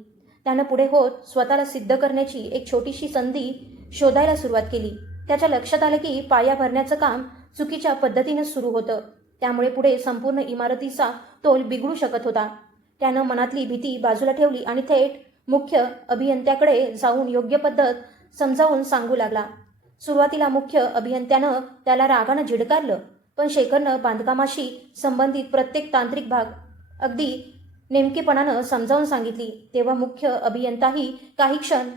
त्यानं पुढे होत स्वतःला सिद्ध करण्याची एक छोटीशी संधी शोधायला सुरुवात केली. त्याच्या लक्षात आलं की पाया भरण्याचं काम चुकीच्या पद्धतीनं सुरू होतं, त्यामुळे पुढे संपूर्ण इमारतीचा तोल बिघडू शकत होता. त्यानं मनातली भीती बाजूला ठेवली आणि थेट मुख्य अभियंत्याकडे जाऊन योग्य पद्धत समजावून सांगू लागला. सुरुवातीला मुख्य अभियंत्यानं त्याला रागानं झिडकारलं, पण शेखरनं बांधकामाशी संबंधित प्रत्येक तांत्रिक भाग अगदी नेमकेपणानं समजावून सांगितली. तेव्हा मुख्य अभियंताही काही क्षण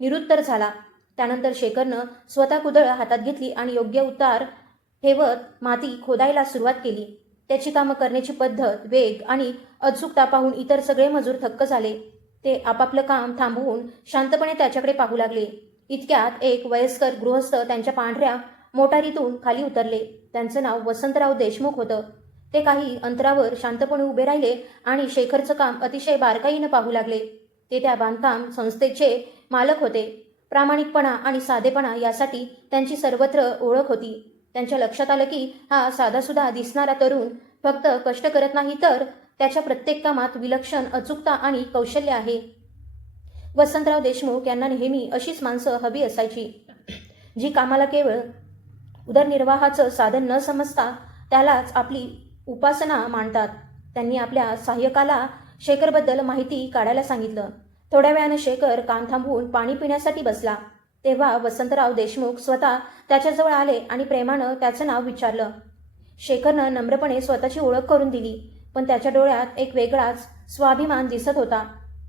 निरुत्तर झाला. त्यानंतर शेखरनं स्वतः कुदळ हातात घेतली आणि योग्य उतार ठेवत माती खोदायला सुरुवात केली. त्याची कामं करण्याची पद्धत, वेग आणि अचूकता पाहून इतर सगळे मजूर थक्क झाले. ते आपापलं काम थांबवून शांतपणे त्याच्याकडे पाहू लागले. इतक्यात एक वयस्कर गृहस्थ त्यांच्या पांढऱ्या मोटारीतून खाली उतरले. त्यांचं नाव वसंतराव देशमुख होतं. ते काही अंतरावर शांतपणे उभे राहिले आणि शेखरचं काम अतिशय बारकाईनं पाहू लागले. ते त्या बांधकाम संस्थेचे मालक होते. प्रामाणिकपणा आणि साधेपणा यासाठी त्यांची सर्वत्र ओळख होती. त्यांच्या लक्षात आलं की हा साधासुद्धा दिसणारा तरुण फक्त कष्ट करत नाही, तर त्याच्या प्रत्येक कामात विलक्षण अचूकता आणि कौशल्य आहे. वसंतराव देशमुख यांना नेहमी अशीच माणसं हवी असायची, जी कामाला केवळ उदरनिर्वाहाचं साधन न समजता त्यालाच आपली उपासना मानतात. त्यांनी आपल्या सहाय्यकाला शेखरबद्दल माहिती काढायला सांगितलं. थोड्या वेळानं शेखर काम थांबवून पाणी पिण्यासाठी बसला. तेव्हा वसंतराव देशमुख स्वतः त्याच्याजवळ आले आणि प्रेमानं त्याचं नाव विचारलं. शेखरनं नम्रपणे स्वतःची ओळख करून दिली, पण त्याच्या डोळ्यात एक वेगळाच स्वाभिमान दिसत होता.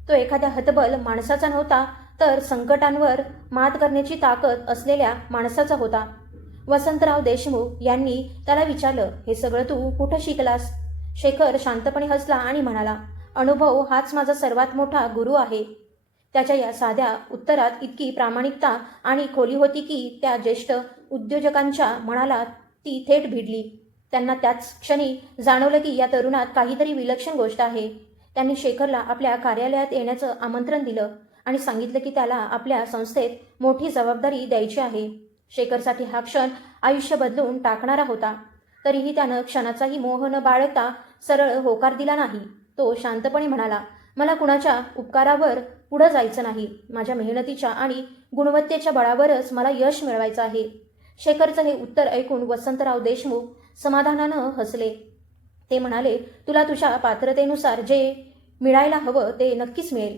तो एखाद्या हतबल माणसाचा नव्हता, तर संकटांवर मात करण्याची ताकद असलेल्या माणसाचा होता. वसंतराव देशमुख यांनी त्याला विचारलं, हे सगळं तू कुठं शिकलास? शेखर शांतपणे हसला आणि म्हणाला, अनुभव हाच माझा सर्वात मोठा गुरु आहे. त्याच्या या साध्या उत्तरात इतकी प्रामाणिकता आणि खोली होती की त्या ज्येष्ठ उद्योजकांच्या मनाला ती थेट भिडली. त्यांना त्याच क्षणी जाणवलं की या तरुणात काहीतरी विलक्षण गोष्ट आहे. त्यांनी शेखरला आपल्या कार्यालयात येण्याचं आमंत्रण दिलं आणि सांगितलं की त्याला आपल्या संस्थेत मोठी जबाबदारी द्यायची आहे. शेखरसाठी हा क्षण आयुष्य बदलून टाकणारा होता. तरीही त्यानं क्षणाचाही मोह न बाळगता सरळ होकार दिला नाही. तो शांतपणे म्हणाला, मला कुणाच्या उपकारावर पुढं जायचं नाही. माझ्या मेहनतीच्या आणि गुणवत्तेच्या बळावरच मला यश मिळवायचं आहे. शेखरचं हे उत्तर ऐकून वसंतराव देशमुख समाधानानं हसले. ते म्हणाले, तुला तुझ्या पात्रतेनुसार जे मिळायला हवं ते नक्कीच मिळेल.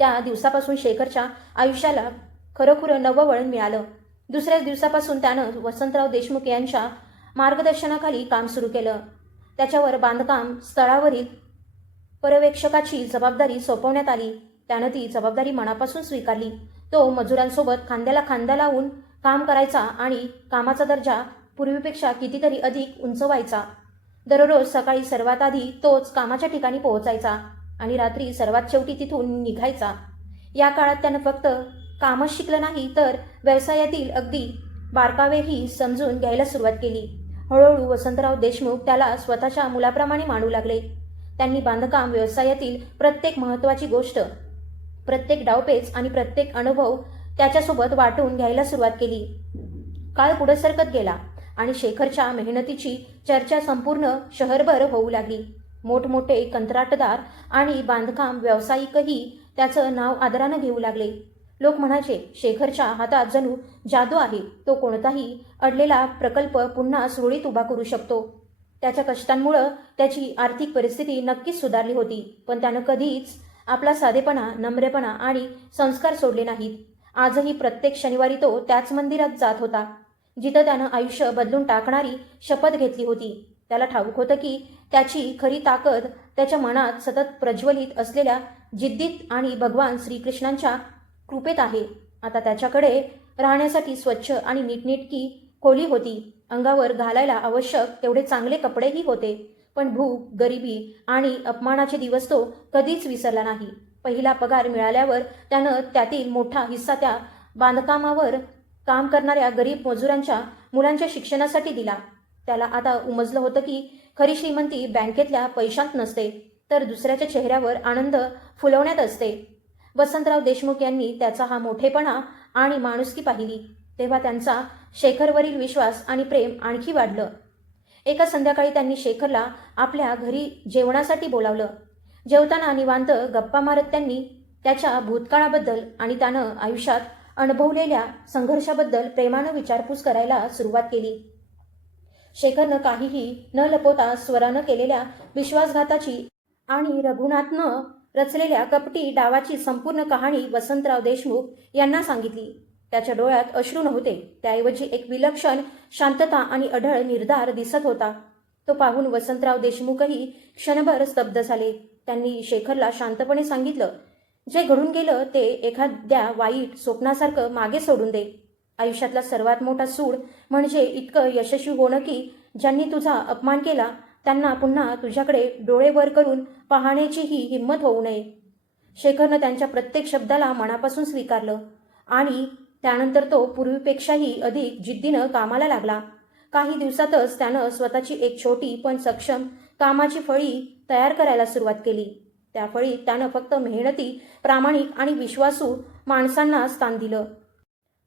त्या दिवसापासून शेखरच्या आयुष्याला खरोखरं नवं वळण मिळालं. दुसऱ्याच दिवसापासून त्यानं वसंतराव देशमुख यांच्या मार्गदर्शनाखाली काम सुरू केलं. त्याच्यावर बांधकाम स्थळावरील पर्यवेक्षकाची जबाबदारी सोपवण्यात आली. त्यानं ती जबाबदारी मनापासून स्वीकारली. तो मजुरांसोबत खांद्याला खांदा लावून काम करायचा आणि कामाचा दर्जा पूर्वीपेक्षा कितीतरी अधिक उंचवायचा. दररोज सकाळी सर्वात आधी तोच कामाच्या ठिकाणी पोहोचायचा आणि रात्री सर्वात शेवटी तिथून निघायचा. या काळात त्यानं फक्त कामच शिकलं नाही, तर व्यवसायातील अगदी बारकावेही समजून घ्यायला सुरुवात केली. हळूहळू वसंतराव देशमुख त्याला स्वतःच्या मुलाप्रमाणे मानू लागले. त्यांनी बांधकाम व्यवसायातील प्रत्येक महत्त्वाची गोष्ट, प्रत्येक डावपेच आणि प्रत्येक अनुभव त्याच्यासोबत वाटून घ्यायला सुरुवात केली. काळ पुढे सरकत गेला आणि शेखरच्या मेहनतीची चर्चा संपूर्ण शहरभर होऊ लागली. मोठमोठे कंत्राटदार आणि बांधकाम व्यावसायिकही त्याचं नाव आदरानं घेऊ लागले. लोक म्हणायचे, शेखरच्या हातात जणू जादू आहे, तो कोणताही अडलेला प्रकल्प पुन्हा सुरळीत उभा करू शकतो. त्याच्या कष्टांमुळं त्याची आर्थिक परिस्थिती नक्कीच सुधारली होती, पण त्यानं कधीच आपला साधेपणा, नम्रपणा आणि संस्कार सोडले नाहीत. आजही प्रत्येक शनिवारी तो त्याच मंदिरात जात होता, जिथं त्यानं आयुष्य बदलून टाकणारी शपथ घेतली होती. त्याला ठाऊक होतं की त्याची खरी ताकद त्याच्या मनात सतत प्रज्वलित असलेल्या जिद्दीत आणि भगवान श्रीकृष्णांच्या कृपेत आहे. आता त्याच्याकडे राहण्यासाठी स्वच्छ आणि नीटनेटकी खोली होती. अंगावर घालायला आवश्यक तेवढे चांगले कपडेही होते. पण भूक, गरिबी आणि अपमानाचे दिवस तो कधीच विसरला नाही. पहिला पगार मिळाल्यावर त्यानं त्यातील मोठा हिस्सा त्या बांधकामावर काम करणाऱ्या गरीब मजुरांच्या मुलांच्या शिक्षणासाठी दिला. त्याला आता उमजलं होतं की खरी श्रीमंती बँकेतल्या पैशांत नसते, तर दुसऱ्याच्या चेहऱ्यावर आनंद फुलवण्यात असते. वसंतराव देशमुख यांनी त्याचा हा मोठेपणा आणि माणुसकी पाहिली, तेव्हा त्यांचा शेखरवरील विश्वास आणि प्रेम आणखी वाढलं. एका संध्याकाळी त्यांनी शेखरला आपल्या घरी जेवणासाठी बोलावलं. जेवताना निवांत गप्पा मारत त्यांनी त्याच्या भूतकाळाबद्दल आणि त्यानं आयुष्यात अनुभवलेल्या संघर्षाबद्दल प्रेमानं विचारपूस करायला सुरुवात केली. शेखरनं काहीही न लपवता स्वरानं केलेल्या विश्वासघाताची आणि रघुनाथनं रचलेल्या कपटी डावाची संपूर्ण कहाणी वसंतराव देशमुख यांना सांगितली. त्याच्या डोळ्यात अश्रू नव्हते, त्याऐवजी एक विलक्षण शांतता आणि अढळ निर्धार दिसत होता. तो पाहून वसंतराव देशमुखही क्षणभर स्तब्ध झाले. त्यांनी शेखरला शांतपणे सांगितलं, जे घडून गेलं ते एखाद्या वाईट स्वप्नासारखं मागे सोडून दे. आयुष्यातला सर्वात मोठा सूड म्हणजे इतकं यशस्वी होणं की ज्यांनी तुझा अपमान केला त्यांना पुन्हा तुझ्याकडे डोळे वर करून पाहण्याचीही हिंमत होऊ नये. शेखरनं त्यांच्या प्रत्येक शब्दाला मनापासून स्वीकारलं आणि त्यानंतर तो पूर्वीपेक्षाही अधिक जिद्दीनं कामाला लागला. काही दिवसातच त्यानं स्वतःची एक छोटी पण सक्षम कामाची फळी तयार करायला सुरुवात केली. त्या फळीत त्यानं फक्त मेहनती, प्रामाणिक आणि विश्वासू माणसांना स्थान दिलं.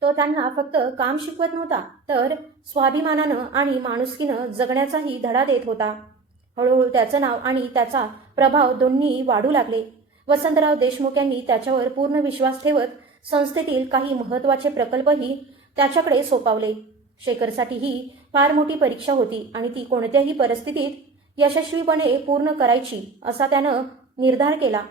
तो त्यांना फक्त काम शिकवत नव्हता, तर स्वाभिमानानं आणि माणुसकीनं जगण्याचाही धडा देत होता. हळूहळू त्याचं नाव आणि त्याचा प्रभाव दोन्ही वाढू लागले. वसंतराव देशमुख यांनी त्याच्यावर पूर्ण विश्वास ठेवत संस्थेतील काही महत्त्वाचे प्रकल्पही त्याच्याकडे सोपवले. शेखरसाठी ही फार मोठी परीक्षा होती आणि ती कोणत्याही परिस्थितीत यशस्वीपणे पूर्ण करायची असा त्यानं निर्धार केला.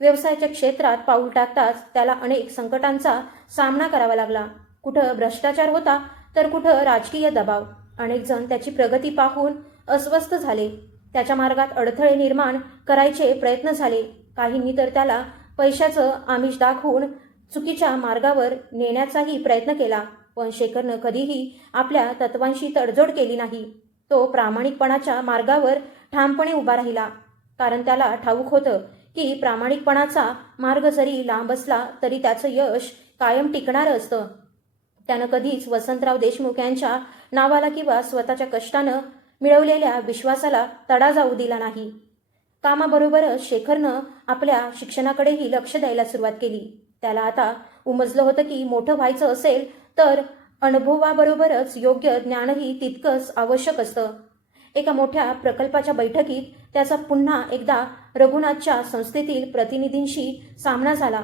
व्यवसायाच्या क्षेत्रात पाऊल टाकताच त्याला अनेक संकटांचा सामना करावा लागला. कुठं भ्रष्टाचार होता, तर कुठं राजकीय दबाव. अनेक जण त्याची प्रगती पाहून अस्वस्थ झाले. त्याच्या मार्गात अडथळे निर्माण करायचे प्रयत्न झाले. काहींनी तर त्याला पैशाचं आमिष दाखवून चुकीच्या मार्गावर नेण्याचाही प्रयत्न केला. पण शेखरनं कधीही आपल्या तत्वांशी तडजोड केली नाही. तो प्रामाणिकपणाच्या मार्गावर ठामपणे उभा राहिला, कारण त्याला ठाऊक होतं की प्रामाणिकपणाचा मार्ग जरी लांब असला तरी त्याचं यश कायम टिकणारं असतं. त्यानं कधीच वसंतराव देशमुख यांच्या नावाला किंवा स्वतःच्या कष्टानं मिळवलेल्या विश्वासाला तडा जाऊ दिला नाही. कामाबरोबरच शेखरनं आपल्या शिक्षणाकडेही लक्ष द्यायला सुरुवात केली. त्याला आता उमजलं होतं की मोठं व्हायचं असेल तर अनुभवाबरोबरच योग्य ज्ञानही तितकंच आवश्यक असतं. एका मोठ्या प्रकल्पाच्या बैठकीत त्याचा पुन्हा एकदा रघुनाथच्या संस्थेतील प्रतिनिधींशी सामना झाला.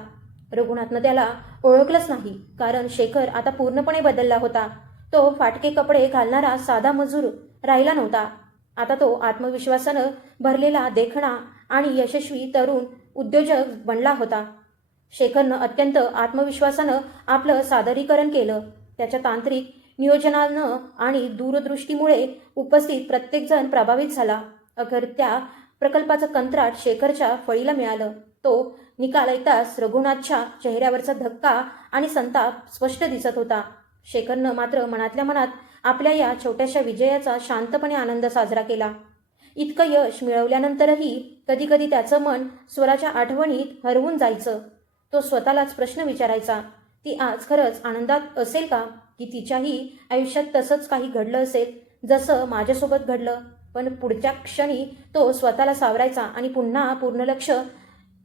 रघुनाथनं त्याला ओळखलंच नाही, कारण शेखर आता पूर्णपणे बदलला होता. तो फाटके कपडे घालणारा साधा मजूर राहिला नव्हता. आता तो आत्मविश्वासानं भरलेला, देखणा आणि यशस्वी तरुण उद्योजक बनला होता. शेखरनं अत्यंत आत्मविश्वासानं आपलं सादरीकरण केलं. त्याच्या तांत्रिक नियोजनानं आणि दूरदृष्टीमुळे उपस्थित प्रत्येकजण प्रभावित झाला. अखेर त्या प्रकल्पाचं कंत्राट शेखरच्या फळीला मिळालं. तो निकाल ऐकताच रघुनाथच्या चेहऱ्यावरचा धक्का आणि संताप स्पष्ट दिसत होता. शेखरनं मात्र मनातल्या मनात आपल्या या छोट्याशा विजयाचा शांतपणे आनंद साजरा केला. इतकं यश मिळवल्यानंतरही कधीकधी त्याचं मन स्वराच्या आठवणीत हरवून जायचं. तो स्वतःलाच प्रश्न विचारायचा, ती आज खरंच आनंदात असेल का, की तिच्याही आयुष्यात तसंच काही घडलं असेल जसं माझ्यासोबत घडलं. पण पुढच्या क्षणी तो स्वतःला सावरायचा आणि पुन्हा पूर्ण लक्ष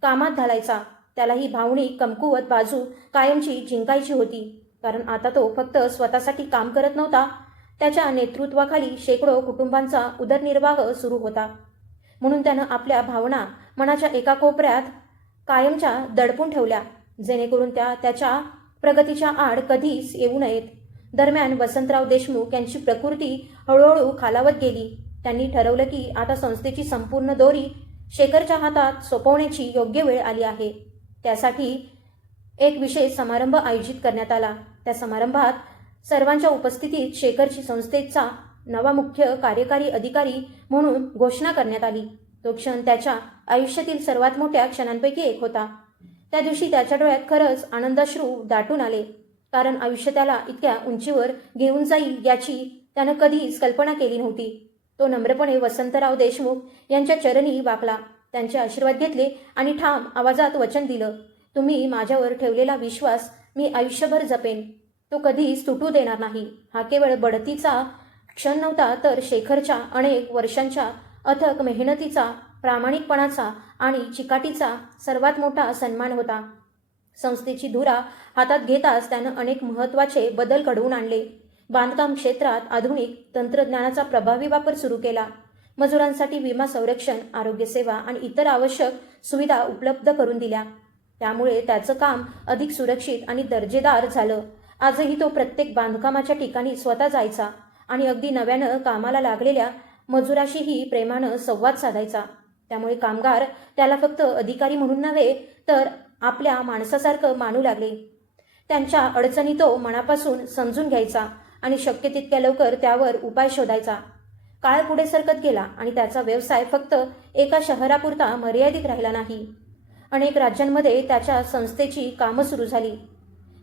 कामात घालायचा. त्याला ही भावनिक कमकुवत बाजू कायमची जिंकायची होती, कारण आता तो फक्त स्वतःसाठी काम करत नव्हता, त्याच्या नेतृत्वाखाली शेकडो कुटुंबांचा उदरनिर्वाह सुरू होता. म्हणून त्यानं आपल्या भावना मनाच्या एका कोपऱ्यात कायमच्या दडपून ठेवल्या, जेणेकरून त्या त्याच्या प्रगतीच्या आड कधीच येऊ नयेत. दरम्यान वसंतराव देशमुख यांची प्रकृती हळूहळू खालावत गेली. त्यांनी ठरवलं की आता संस्थेची संपूर्ण दोरी शेखरच्या हातात सोपवण्याची योग्य वेळ आली आहे. त्यासाठी एक विशेष समारंभ आयोजित करण्यात आला. त्या समारंभात सर्वांच्या उपस्थितीत शेखरची संस्थेचा नवा मुख्य कार्यकारी अधिकारी म्हणून घोषणा करण्यात आली. तो क्षण त्याच्या आयुष्यातील सर्वात मोठ्या क्षणांपैकी एक होता. त्या दिवशी त्याच्या डोळ्यात खरंच आनंदाश्रू दाटून आले, कारण आयुष्य त्याला इतक्या उंचीवर घेऊन जाईल याची त्यानं कधीच कल्पना केली नव्हती. तो नम्रपणे वसंतराव देशमुख यांच्या चरणी वाकला, त्यांचे आशीर्वाद घेतले आणि ठाम आवाजात वचन दिलं, तुम्ही माझ्यावर ठेवलेला विश्वास मी आयुष्यभर जपेन, तो कधीच तुटू देणार नाही. हा केवळ बढतीचा क्षण नव्हता, तर शेखरच्या अनेक वर्षांच्या अथक मेहनतीचा, प्रामाणिकपणाचा आणि चिकाटीचा सर्वात मोठा सन्मान होता. संस्थेची धुरा हातात घेताच त्यानं अनेक महत्त्वाचे बदल घडवून आणले. बांधकाम क्षेत्रात आधुनिक तंत्रज्ञानाचा प्रभावी वापर सुरू केला. मजुरांसाठी विमा संरक्षण, आरोग्यसेवा आणि इतर आवश्यक सुविधा उपलब्ध करून दिल्या. त्यामुळे त्याचं काम अधिक सुरक्षित आणि दर्जेदार झालं. आजही तो प्रत्येक बांधकामाच्या ठिकाणी स्वतः जायचा आणि अगदी नव्यानं कामाला लागलेल्या मजुराशीही प्रेमानं संवाद साधायचा. त्यामुळे कामगार त्याला फक्त अधिकारी म्हणून नव्हे, तर आपल्या माणसासारखं मानू लागले. त्यांच्या अडचणी तो मनापासून समजून घ्यायचा आणि शक्य तितक्या लवकर त्यावर उपाय शोधायचा. काळ पुढे सरकत गेला आणि त्याचा व्यवसाय फक्त एका शहरापुरता मर्यादित राहिला नाही. अनेक राज्यांमध्ये त्याच्या संस्थेची कामं सुरू झाली.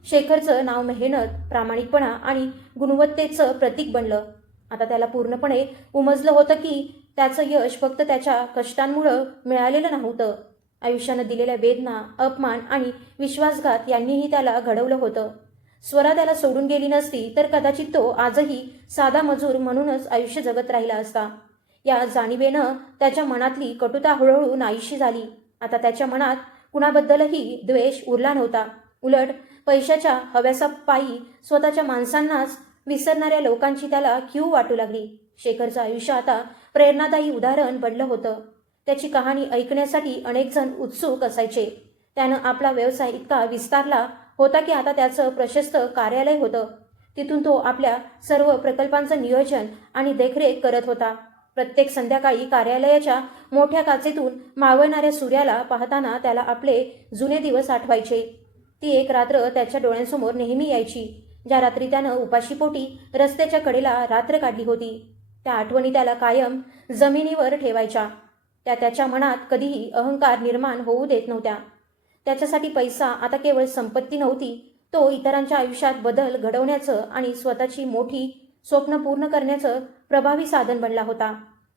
शेखरचं नाव मेहनत, प्रामाणिकपणा आणि गुणवत्तेचं प्रतीक बनलं. आता त्याला पूर्णपणे उमजलं होतं की त्याचं यश फक्त त्याच्या कष्टांमुळं मिळालेलं नव्हतं. आयुष्यानं दिलेल्या वेदना, अपमान आणि विश्वासघात यांनीही त्याला घडवलं होतं. स्वरा त्याला सोडून गेली नसती तर कदाचित तो आजही साधा मजूर म्हणूनच आयुष्य जगत राहिला असता. या जाणीवेनं त्याच्या मनातली कटुता हळूहळू नाहीशी झाली. आता त्याच्या मनात कुणाबद्दलही द्वेष उरला नव्हता. उलट पैशाच्या हव्यासापायी स्वतःच्या माणसांनाच विसरणाऱ्या लोकांची त्याला कीव वाटू लागली. शेखरचं आयुष्य आता प्रेरणादायी उदाहरण बनलं होतं. त्याची कहाणी ऐकण्यासाठी अनेक जण उत्सुक असायचे. त्यानं आपला व्यवसाय इतका विस्तारला होता की आता त्याचं प्रशस्त कार्यालय होतं. तिथून तो आपल्या सर्व प्रकल्पांचं नियोजन आणि देखरेख करत होता. प्रत्येक संध्याकाळी कार्यालयाच्या मोठ्या काचेतून मावळणाऱ्या सूर्याला पाहताना त्याला आपले जुने दिवस आठवायचे. ती एक रात्र त्याच्या डोळ्यांसमोर नेहमी यायची, ज्या रात्री त्यानं उपाशीपोटी रस्त्याच्या कडेला रात्र काढली होती. त्या आठवणी त्याला कायम जमिनीवर ठेवायच्या. त्या त्याच्या मनात कधीही अहंकार निर्माण होऊ देत नव्हत्या. त्याच्यासाठी पैसा आता केवळ संपत्ती नव्हती, तो इतरांच्या आयुष्यात बदल घडवण्याचं आणि स्वतःची मोठी स्वप्न पूर्ण करण्याचं प्रभावी साधन बनला होता.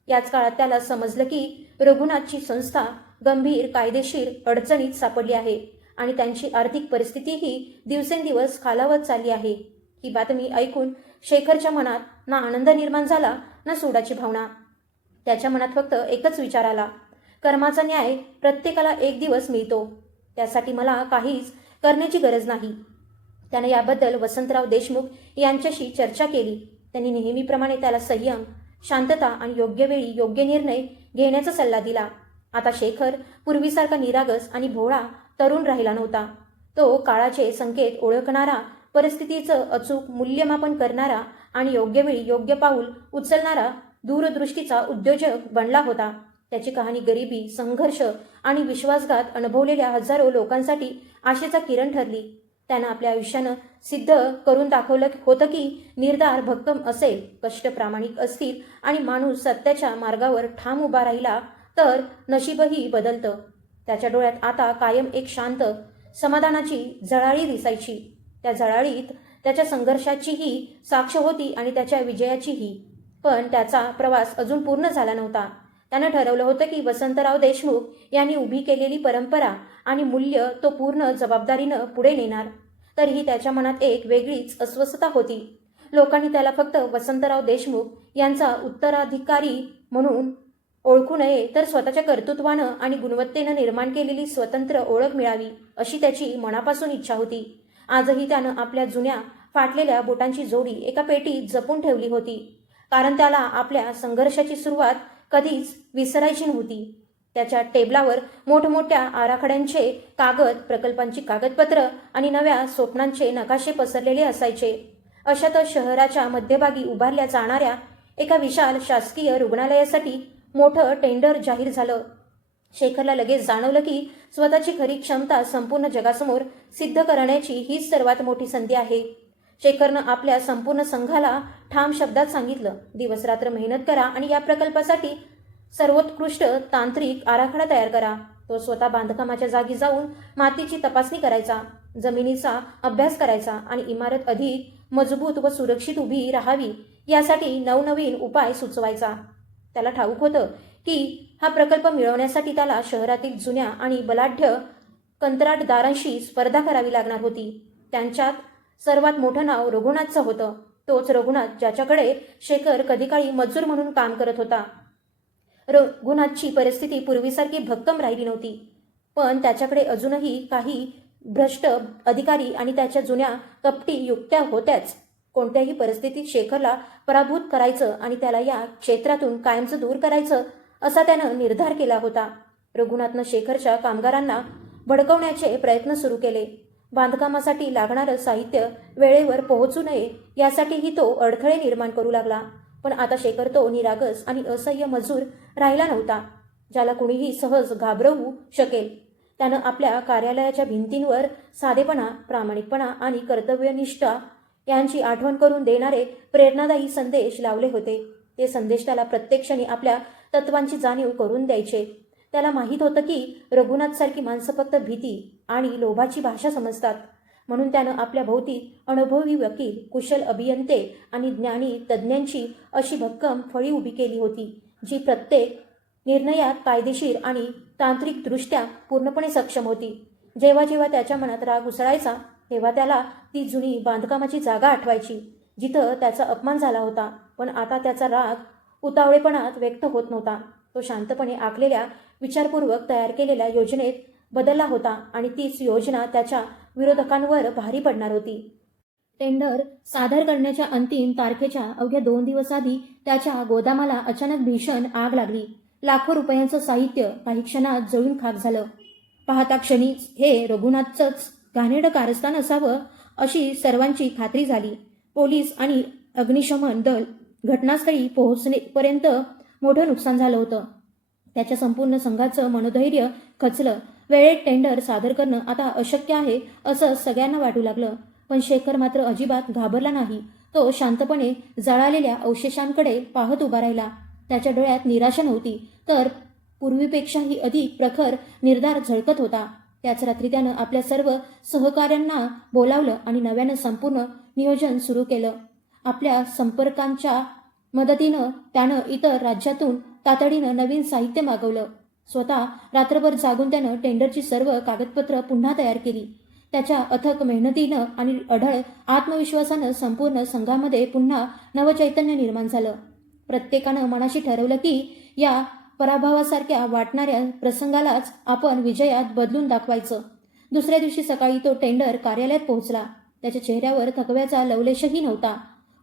याच काळात त्याला समजलं की रघुनाथची संस्था गंभीर कायदेशीर अडचणीत सापडली आहे आणि त्यांची आर्थिक परिस्थितीही दिवसेंदिवस खालावत चालली आहे. ही बातमी ऐकून शेखरच्या मनात ना आनंद निर्माण झाला ना सूडाची भावना. त्याच्या मनात फक्त एकच विचार आला, कर्माचा न्याय प्रत्येकाला एक दिवस मिळतो, त्यासाठी मला काहीच करण्याची गरज नाही. त्याने याबद्दल वसंतराव देशमुख यांच्याशी चर्चा केली. त्यांनी नेहमीप्रमाणे त्याला संयम, शांतता आणि योग्य वेळी योग्य निर्णय घेण्याचा सल्ला दिला. आता शेखर पूर्वीसारखा निरागस आणि भोळा तरुण राहिला नव्हता. तो काळाचे संकेत ओळखणारा, परिस्थितीचं अचूक मूल्यमापन करणारा आणि योग्य वेळी योग्य पाऊल उचलणारा दूरदृष्टीचा उद्योजक बनला होता. त्याची कहाणी गरिबी, संघर्ष आणि विश्वासघात अनुभवलेल्या हजारो लोकांसाठी आशेचा किरण ठरली. त्यानं आपल्या आयुष्यानं सिद्ध करून दाखवलं होतं की निर्धार भक्कम असेल, कष्ट प्रामाणिक असतील आणि माणूस सत्याच्या मार्गावर ठाम उभा राहिला तर नशीबही बदलतं. त्याच्या डोळ्यात आता कायम एक शांत समाधानाची झळाळी दिसायची. त्या झळाळीत त्याच्या संघर्षाचीही साक्ष होती आणि त्याच्या विजयाचीही. पण त्याचा प्रवास अजून पूर्ण झाला नव्हता. त्यानं ठरवलं होतं की वसंतराव देशमुख यांनी उभी केलेली परंपरा आणि मूल्य तो पूर्ण जबाबदारीनं पुढे नेणार. तरीही त्याच्या मनात एक वेगळीच अस्वस्थता होती. लोकांनी त्याला फक्त वसंतराव देशमुख यांचा उत्तराधिकारी म्हणून ओळखू नये तर स्वतःच्या कर्तृत्वानं आणि गुणवत्तेनं निर्माण केलेली स्वतंत्र ओळख मिळावी अशी त्याची मनापासून इच्छा होती. आजही त्यानं आपल्या जुन्या फाटलेल्या बोटांची जोडी एका पेटीत जपून ठेवली होती, कारण त्याला आपल्या संघर्षाची सुरुवात कधीच विसरायची नव्हती. त्याच्या टेबलावर मोठमोठ्या आराखड्यांचे कागद, प्रकल्पांची कागदपत्र आणि नव्या स्वप्नांचे नकाशे पसरलेले असायचे. अशातच शहराच्या मध्यभागी उभारल्या जाणाऱ्या एका विशाल शासकीय रुग्णालयासाठी मोठं टेंडर जाहीर झालं. शेखरला लगेच जाणवलं की स्वतःची खरी क्षमता संपूर्ण जगासमोर सिद्ध करण्याची हीच सर्वात मोठी संधी आहे. शेखरनं आपल्या संपूर्ण संघाला ठाम शब्दात सांगितलं, दिवसरात्र मेहनत करा आणि या प्रकल्पासाठी सर्वोत्कृष्ट तांत्रिक आराखडा तयार करा. तो स्वतः बांधकामाच्या जागी जाऊन मातीची तपासणी करायचा, जमिनीचा अभ्यास करायचा आणि इमारत अधिक मजबूत व सुरक्षित उभी राहावी यासाठी नवनवीन उपाय सुचवायचा. त्याला ठाऊक होतं की हा प्रकल्प मिळवण्यासाठी त्याला शहरातील जुन्या आणि बलाढ्य कंत्राटदारांशी स्पर्धा करावी लागणार होती. त्यांच्यात सर्वात मोठं नाव रघुनाथचं होतं. तोच रघुनाथ ज्याच्याकडे शेखर कधीकाळी मजूर म्हणून काम करत होता. रघुनाथची परिस्थिती पूर्वीसारखी भक्कम राहिली नव्हती, पण त्याच्याकडे अजूनही काही भ्रष्ट अधिकारी आणि त्याच्या जुन्या कपटी युक्त्या होत्याच. कोणत्याही परिस्थितीत शेखरला पराभूत करायचं आणि त्याला या क्षेत्रातून कायमचं दूर करायचं असा त्यानं निर्धार केला होता. रघुनाथनं शेखरच्या कामगारांना भडकवण्याचे प्रयत्न सुरू केले. बांधकामासाठी लागणारं साहित्य वेळेवर पोहोचू नये यासाठीही तो अडथळे निर्माण करू लागला. पण आता शेखर तो निरागस आणि असह्य मजूर राहिला नव्हता, ज्याला कुणीही सहज घाबरवू शकेल. त्यानं आपल्या कार्यालयाच्या भिंतींवर साधेपणा, प्रामाणिकपणा आणि कर्तव्यनिष्ठा यांची आठवण करून देणारे प्रेरणादायी संदेश लावले होते. ते संदेश त्याला प्रत्येक क्षणी आपल्या तत्वांची जाणीव करून द्यायचे. त्याला माहीत होतं की रघुनाथसारखी माणसं फक्त भीती आणि लोभाची भाषा समजतात. म्हणून त्यानं आपल्या भोवती अनुभवी वकील, कुशल अभियंते आणि ज्ञानी तज्ज्ञांची अशी भक्कम फळी उभी केली होती, जी प्रत्येक निर्णयात कायदेशीर आणि तांत्रिकदृष्ट्या पूर्णपणे सक्षम होती. जेव्हा जेव्हा त्याच्या मनात राग उसळायचा, तेव्हा त्याला ती जुनी बांधकामाची जागा आठवायची, जिथं त्याचा अपमान झाला होता. पण आता त्याचा राग उतावळेपणात व्यक्त होत नव्हता. तो शांतपणे आखलेल्या, विचारपूर्वक तयार केलेल्या योजनेत बदलला होता आणि तीच योजना त्याच्या विरोधकांवर भारी पडणार होती. टेंडर सादर करण्याच्या अंतिम तारखेच्या अवघ्या 2 दिवस आधी त्याच्या गोदामाला अचानक भीषण आग लागली. लाखो रुपयांचं साहित्य काही क्षणात जळून खाक झालं. पाहता क्षणीच हे रघुनाथचंच घाणेरडं कारस्थान असावं अशी सर्वांची खात्री झाली. पोलीस आणि अग्निशमन दल घटनास्थळी पोहोचण्यापर्यंत मोठं नुकसान झालं होतं. त्याच्या संपूर्ण संघाचं मनोधैर्य खचलं. वेळेत टेंडर सादर करणं आता अशक्य आहे असं सगळ्यांना वाटू लागलं. पण शेखर मात्र अजिबात घाबरला नाही. तो शांतपणे जळालेल्या अवशेषांकडे पाहत उभा राहिला. त्याच्या डोळ्यात निराशा नव्हती, तर पूर्वीपेक्षाही अधिक प्रखर निर्धार झळकत होता. त्याच रात्री त्यानं आपल्या सर्व सहकाऱ्यांना बोलावलं आणि नव्यानं संपूर्ण नियोजन सुरू केलं. आपल्या संपर्कांच्या मदतीनं त्यानं इतर राज्यातून तातडीनं नवीन साहित्य मागवलं. स्वतः रात्रभर जागून त्यानं टेंडरची सर्व कागदपत्र पुन्हा तयार केली. त्याच्या अथक मेहनतीनं आणि अढळ आत्मविश्वासानं संपूर्ण संघामध्ये पुन्हा नवचैतन्य निर्माण झालं. प्रत्येकानं मनाशी ठरवलं की या पराभवासारख्या वाटणाऱ्या प्रसंगालाच आपण विजयात बदलून दाखवायचं. दुसऱ्या दिवशी सकाळी तो टेंडर कार्यालयात पोहोचला. त्याच्या चेहऱ्यावर थकव्याचा लवलेशही नव्हता.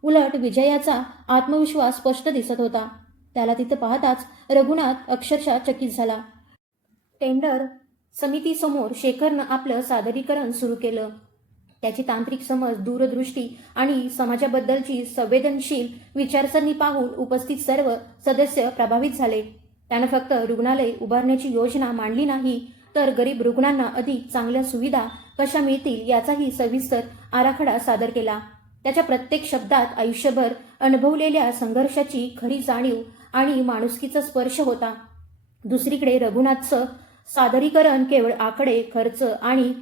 उलट विजयाचा आत्मविश्वास स्पष्ट दिसत होता. त्याला तिथं पाहताच रघुनाथ अक्षरशः चकित झाला. टेंडर समितीसमोर शेखरनं आपलं सादरीकरण सुरू केलं. त्याची तांत्रिक समज, दूरदृष्टी आणि समाजाबद्दलची संवेदनशील विचारसरणी पाहून उपस्थित सर्व सदस्य प्रभावित झाले. त्यानं फक्त रुग्णालय उभारण्याची योजना मांडली नाही, तर गरीब रुग्णांना अधिक चांगल्या सुविधा कशा मिळतील याचाही सविस्तर आराखडा सादर केला. त्याच्या प्रत्येक शब्दात आयुष्यभर अनुभवलेल्या संघर्षाची खरी जाणीव आणि माणुसकीचा स्पर्श होता. दुसरीकडे रघुनाथचं सादरीकरण केवळ आकडे, खर्च आणि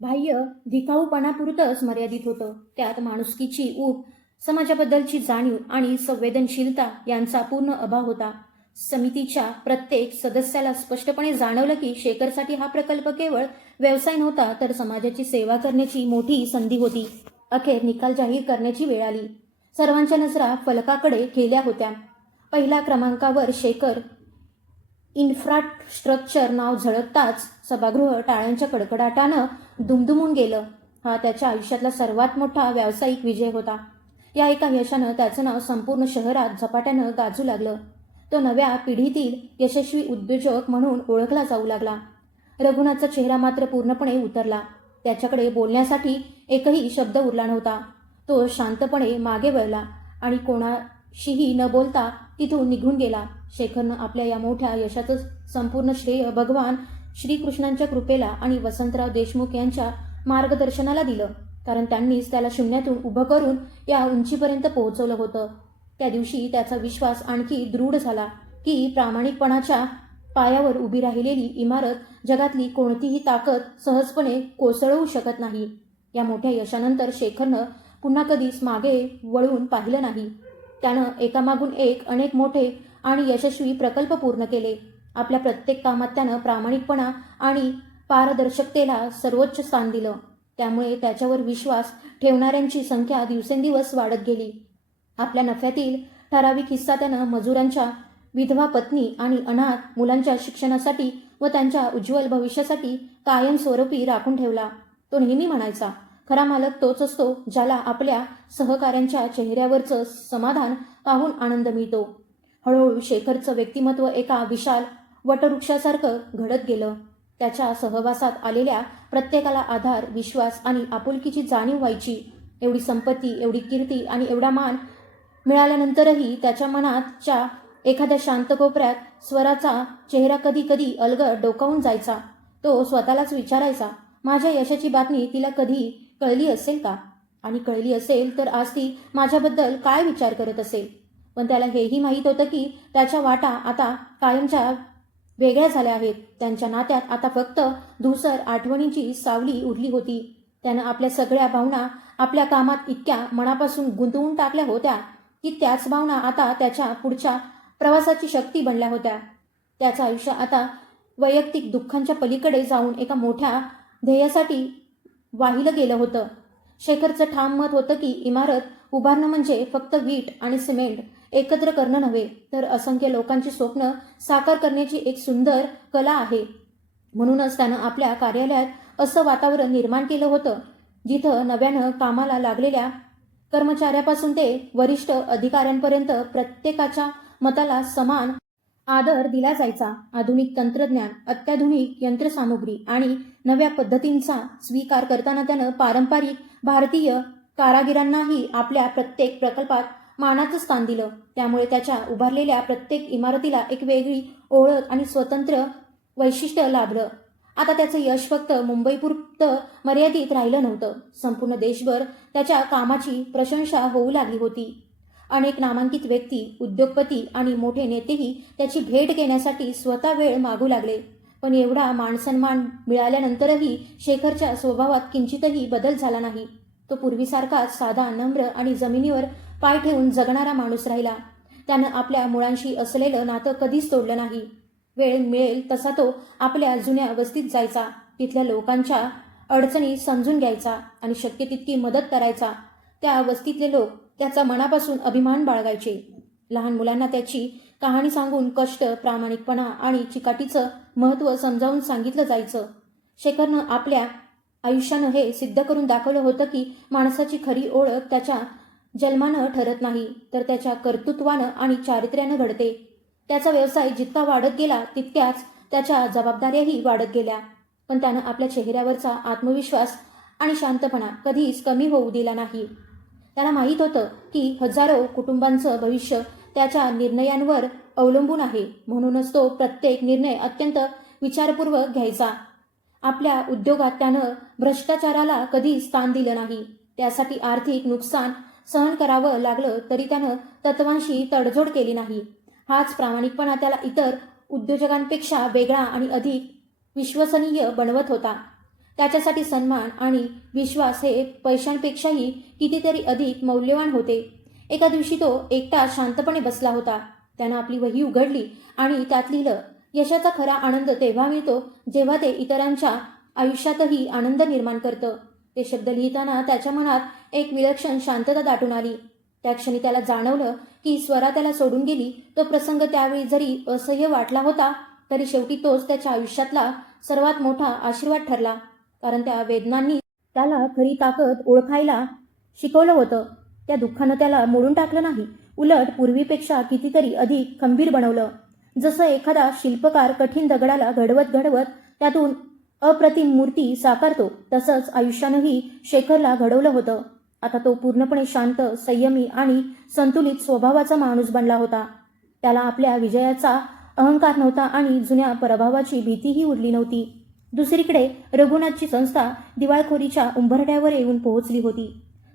बाह्य दिखाऊपणापुरतंच मर्यादित होतं. त्यात माणुसकीची ऊब, समाजाबद्दलची जाणीव आणि संवेदनशीलता यांचा पूर्ण अभाव होता. समितीच्या प्रत्येक सदस्याला स्पष्टपणे जाणवलं की शेखरसाठी हा प्रकल्प केवळ व्यवसाय नव्हता, तर समाजाची सेवा करण्याची मोठी संधी होती. अखेर निकाल जाहीर करण्याची वेळ आली. सर्वांच्या नजरा फलकाकडे गेल्या होत्या. पहिल्या क्रमांकावर शेखर इन्फ्रास्ट्रक्चर नाव झळकताच सभागृह टाळ्यांच्या कडकडाटानं दुमदुमून गेलं. हा त्याच्या आयुष्यातला सर्वात मोठा व्यावसायिक विजय होता. या एका यशानं त्याचं नाव संपूर्ण शहरात झपाट्यानं गाजू लागलं. तो नव्या पिढीतील यशस्वी उद्योजक म्हणून ओळखला जाऊ लागला. रघुनाथचा चेहरा मात्र पूर्णपणे उतरला. त्याच्याकडे बोलण्यासाठी एकही शब्द उरला नव्हता. तो शांतपणे मागे वळला आणि कोणाशीही न बोलता तिथून निघून गेला. शेखरनं आपल्या या मोठ्या यशाचं संपूर्ण श्रेय भगवान श्रीकृष्णांच्या कृपेला आणि वसंतराव देशमुख यांच्या मार्गदर्शनाला दिलं. कारण त्यांनीच त्याला शून्यातून उभं करून या उंचीपर्यंत पोहोचवलं होतं. त्या दिवशी त्याचा विश्वास आणखी दृढ झाला की प्रामाणिकपणाच्या पायावर उभी राहिलेली इमारत जगातली कोणतीही ताकद सहजपणे कोसळवू शकत नाही. या मोठ्या यशानंतर शेखरनं पुन्हा कधीच मागे वळून पाहिलं नाही. त्यानं एकामागून एक अनेक मोठे आणि यशस्वी प्रकल्प पूर्ण केले. आपल्या प्रत्येक कामात त्यानं प्रामाणिकपणा आणि पारदर्शकतेला सर्वोच्च स्थान दिलं. त्यामुळे त्याच्यावर विश्वास ठेवणाऱ्यांची संख्या दिवसेंदिवस वाढत गेली. आपल्या नफ्यातील ठराविक हिस्सा त्यानं मजुरांच्या, विधवा पत्नी आणि अनाथ मुलांच्या शिक्षणासाठी व त्यांच्या उज्ज्वल भविष्यासाठी कायमस्वरूपी राखून ठेवला. तो नेहमी म्हणायचा, खरा मालक तोच असतो ज्याला आपल्या सहकाऱ्यांच्या चेहऱ्यावरचं समाधान पाहून आनंद मिळतो. हळूहळू शेखरचं व्यक्तिमत्व एका विशाल वटवृक्षासारखं घडत गेलं. त्याच्या सहवासात आलेल्या प्रत्येकाला आधार, विश्वास आणि आपुलकीची जाणीव व्हायची. एवढी संपत्ती, एवढी कीर्ती आणि एवढा मान मिळाल्यानंतरही त्याच्या मनाच्या एखाद्या शांत कोपऱ्यात स्वराचा चेहरा कधी कधी अलगद डोकावून जायचा. तो स्वतःलाच विचारायचा, माझ्या यशाची बातमी तिला कधी कळली असेल का? आणि कळली असेल तर आज ती माझ्याबद्दल काय विचार करत असेल? पण त्याला हेही माहीत होतं की त्याच्या वाटा आता कायमच्या वेगळ्या झाल्या आहेत. त्यांच्या नात्यात आता फक्त धूसर आठवणींची सावली उरली होती. त्यानं आपल्या सगळ्या भावना आपल्या कामात इतक्या मनापासून गुंतवून टाकल्या होत्या की त्याच भावना आता त्याच्या पुढच्या प्रवासाची शक्ती बनल्या होत्या. त्याचं आयुष्य आता वैयक्तिक दुःखांच्या पलीकडे जाऊन एका मोठ्या ध्येयासाठी वाहिलं गेलं होतं. शेखरचं ठाम मत होतं की इमारत उभारणं म्हणजे फक्त वीट आणि सिमेंट एकत्र करणं नव्हे, तर असंख्य लोकांची स्वप्न साकार करण्याची एक सुंदर कला आहे. म्हणूनच त्यानं आपल्या कार्यालयात असं वातावरण निर्माण केलं होतं जिथं नव्यानं कामाला लागलेल्या कर्मचाऱ्यापासून ते वरिष्ठ अधिकाऱ्यांपर्यंत प्रत्येकाच्या मताला समान आदर दिला जायचा. आधुनिक तंत्रज्ञान, अत्याधुनिक यंत्रसामुग्री आणि नव्या पद्धतींचा स्वीकार करताना त्यानं पारंपरिक भारतीय कारागिरांनाही आपल्या प्रत्येक प्रकल्पात मानाचं स्थान दिलं. त्यामुळे त्याच्या उभारलेल्या प्रत्येक इमारतीला एक वेगळी ओळख आणि स्वतंत्र वैशिष्ट्य लाभलं. आता त्याचं यश फक्त मुंबईपुरतं मर्यादित राहिलं नव्हतं. संपूर्ण देशभर त्याच्या कामाची प्रशंसा होऊ लागली होती. अनेक नामांकित व्यक्ती, उद्योगपती आणि मोठे नेतेही त्याची भेट घेण्यासाठी स्वतः वेळ मागू लागले. पण एवढा मानसन्मान मिळाल्यानंतरही शेखरच्या स्वभावात किंचितही बदल झाला नाही. तो पूर्वीसारखाच साधा, नम्र आणि जमिनीवर पाय ठेवून जगणारा माणूस राहिला. त्यानं आपल्या मुळांशी असलेलं नातं कधीच तोडलं नाही. वेळ मिळेल तसा तो आपल्या जुन्या वस्तीत जायचा, तिथल्या लोकांच्या अडचणी समजून घ्यायचा आणि शक्य तितकी मदत करायचा. त्या वस्तीतले लोक त्याचा मनापासून अभिमान बाळगायचे. लहान मुलांना त्याची कहाणी सांगून कष्ट, प्रामाणिकपणा आणि चिकाटीचं महत्त्व समजावून सांगितलं जायचं. शेखरनं आपल्या आयुष्यानं हे सिद्ध करून दाखवलं होतं की माणसाची खरी ओळख त्याच्या जन्मानं ठरत नाही, तर त्याच्या कर्तृत्वानं आणि चारित्र्यानं घडते. त्याचा व्यवसाय जितका वाढत गेला तितक्याच त्याच्या जबाबदाऱ्याही वाढत गेल्या. पण त्यानं आपल्या चेहऱ्यावरचा आत्मविश्वास आणि शांतपणा कधीच कमी होऊ दिला नाही. त्याला माहीत होतं की हजारो कुटुंबांचं भविष्य त्याच्या निर्णयांवर अवलंबून आहे. म्हणूनच तो प्रत्येक निर्णय अत्यंत विचारपूर्वक घ्यायचा. आपल्या उद्योगात त्यानं भ्रष्टाचाराला कधी स्थान दिलं नाही. त्यासाठी आर्थिक नुकसान सहन करावं लागलं तरी त्यानं तत्वांशी तडजोड केली नाही. हाच प्रामाणिकपणा त्याला इतर उद्योजकांपेक्षा वेगळा आणि अधिक विश्वसनीय बनवत होता. त्याच्यासाठी सन्मान आणि विश्वास हे पैशांपेक्षाही कितीतरी अधिक मौल्यवान होते. एका दिवशी तो एकटा शांतपणे बसला होता. त्यानं आपली वही उघडली आणि त्यात लिहिलं, यशाचा खरा आनंद तेव्हा मिळतो जेव्हा ते इतरांच्या आयुष्यातही आनंद निर्माण करतं. ते शब्द लिहिताना त्याच्या मनात एक विलक्षण शांतता दाटून आली. त्या क्षणी त्याला जाणवलं की स्वरा त्याला सोडून गेली. तो प्रसंग त्यावेळी जरी असह्य वाटला होता तरी शेवटी तोच त्याच्या आयुष्यातला सर्वात मोठा आशीर्वाद ठरला. कारण त्या वेदनांनी त्याला खरी ताकद ओळखायला शिकवलं होतं. त्या दुःखानं त्याला मोडून टाकलं नाही, उलट पूर्वीपेक्षा कितीतरी अधिक खंबीर बनवलं. जसं एखादा शिल्पकार कठीण दगडाला घडवत घडवत त्यातून अप्रतिम मूर्ती साकारतो, तसंच आयुष्यानंही शेखरला घडवलं होतं. आता तो पूर्णपणे शांत, संयमी आणि संतुलित स्वभावाचा माणूस बनला होता. त्याला आपल्या विजयाचा अहंकार नव्हता आणि जुन्या पराभवाची भीतीही उरली नव्हती. दुसरीकडे रघुनाथची संस्था दिवाळखोरीच्या उंबरठ्यावर येऊन पोहोचली होती.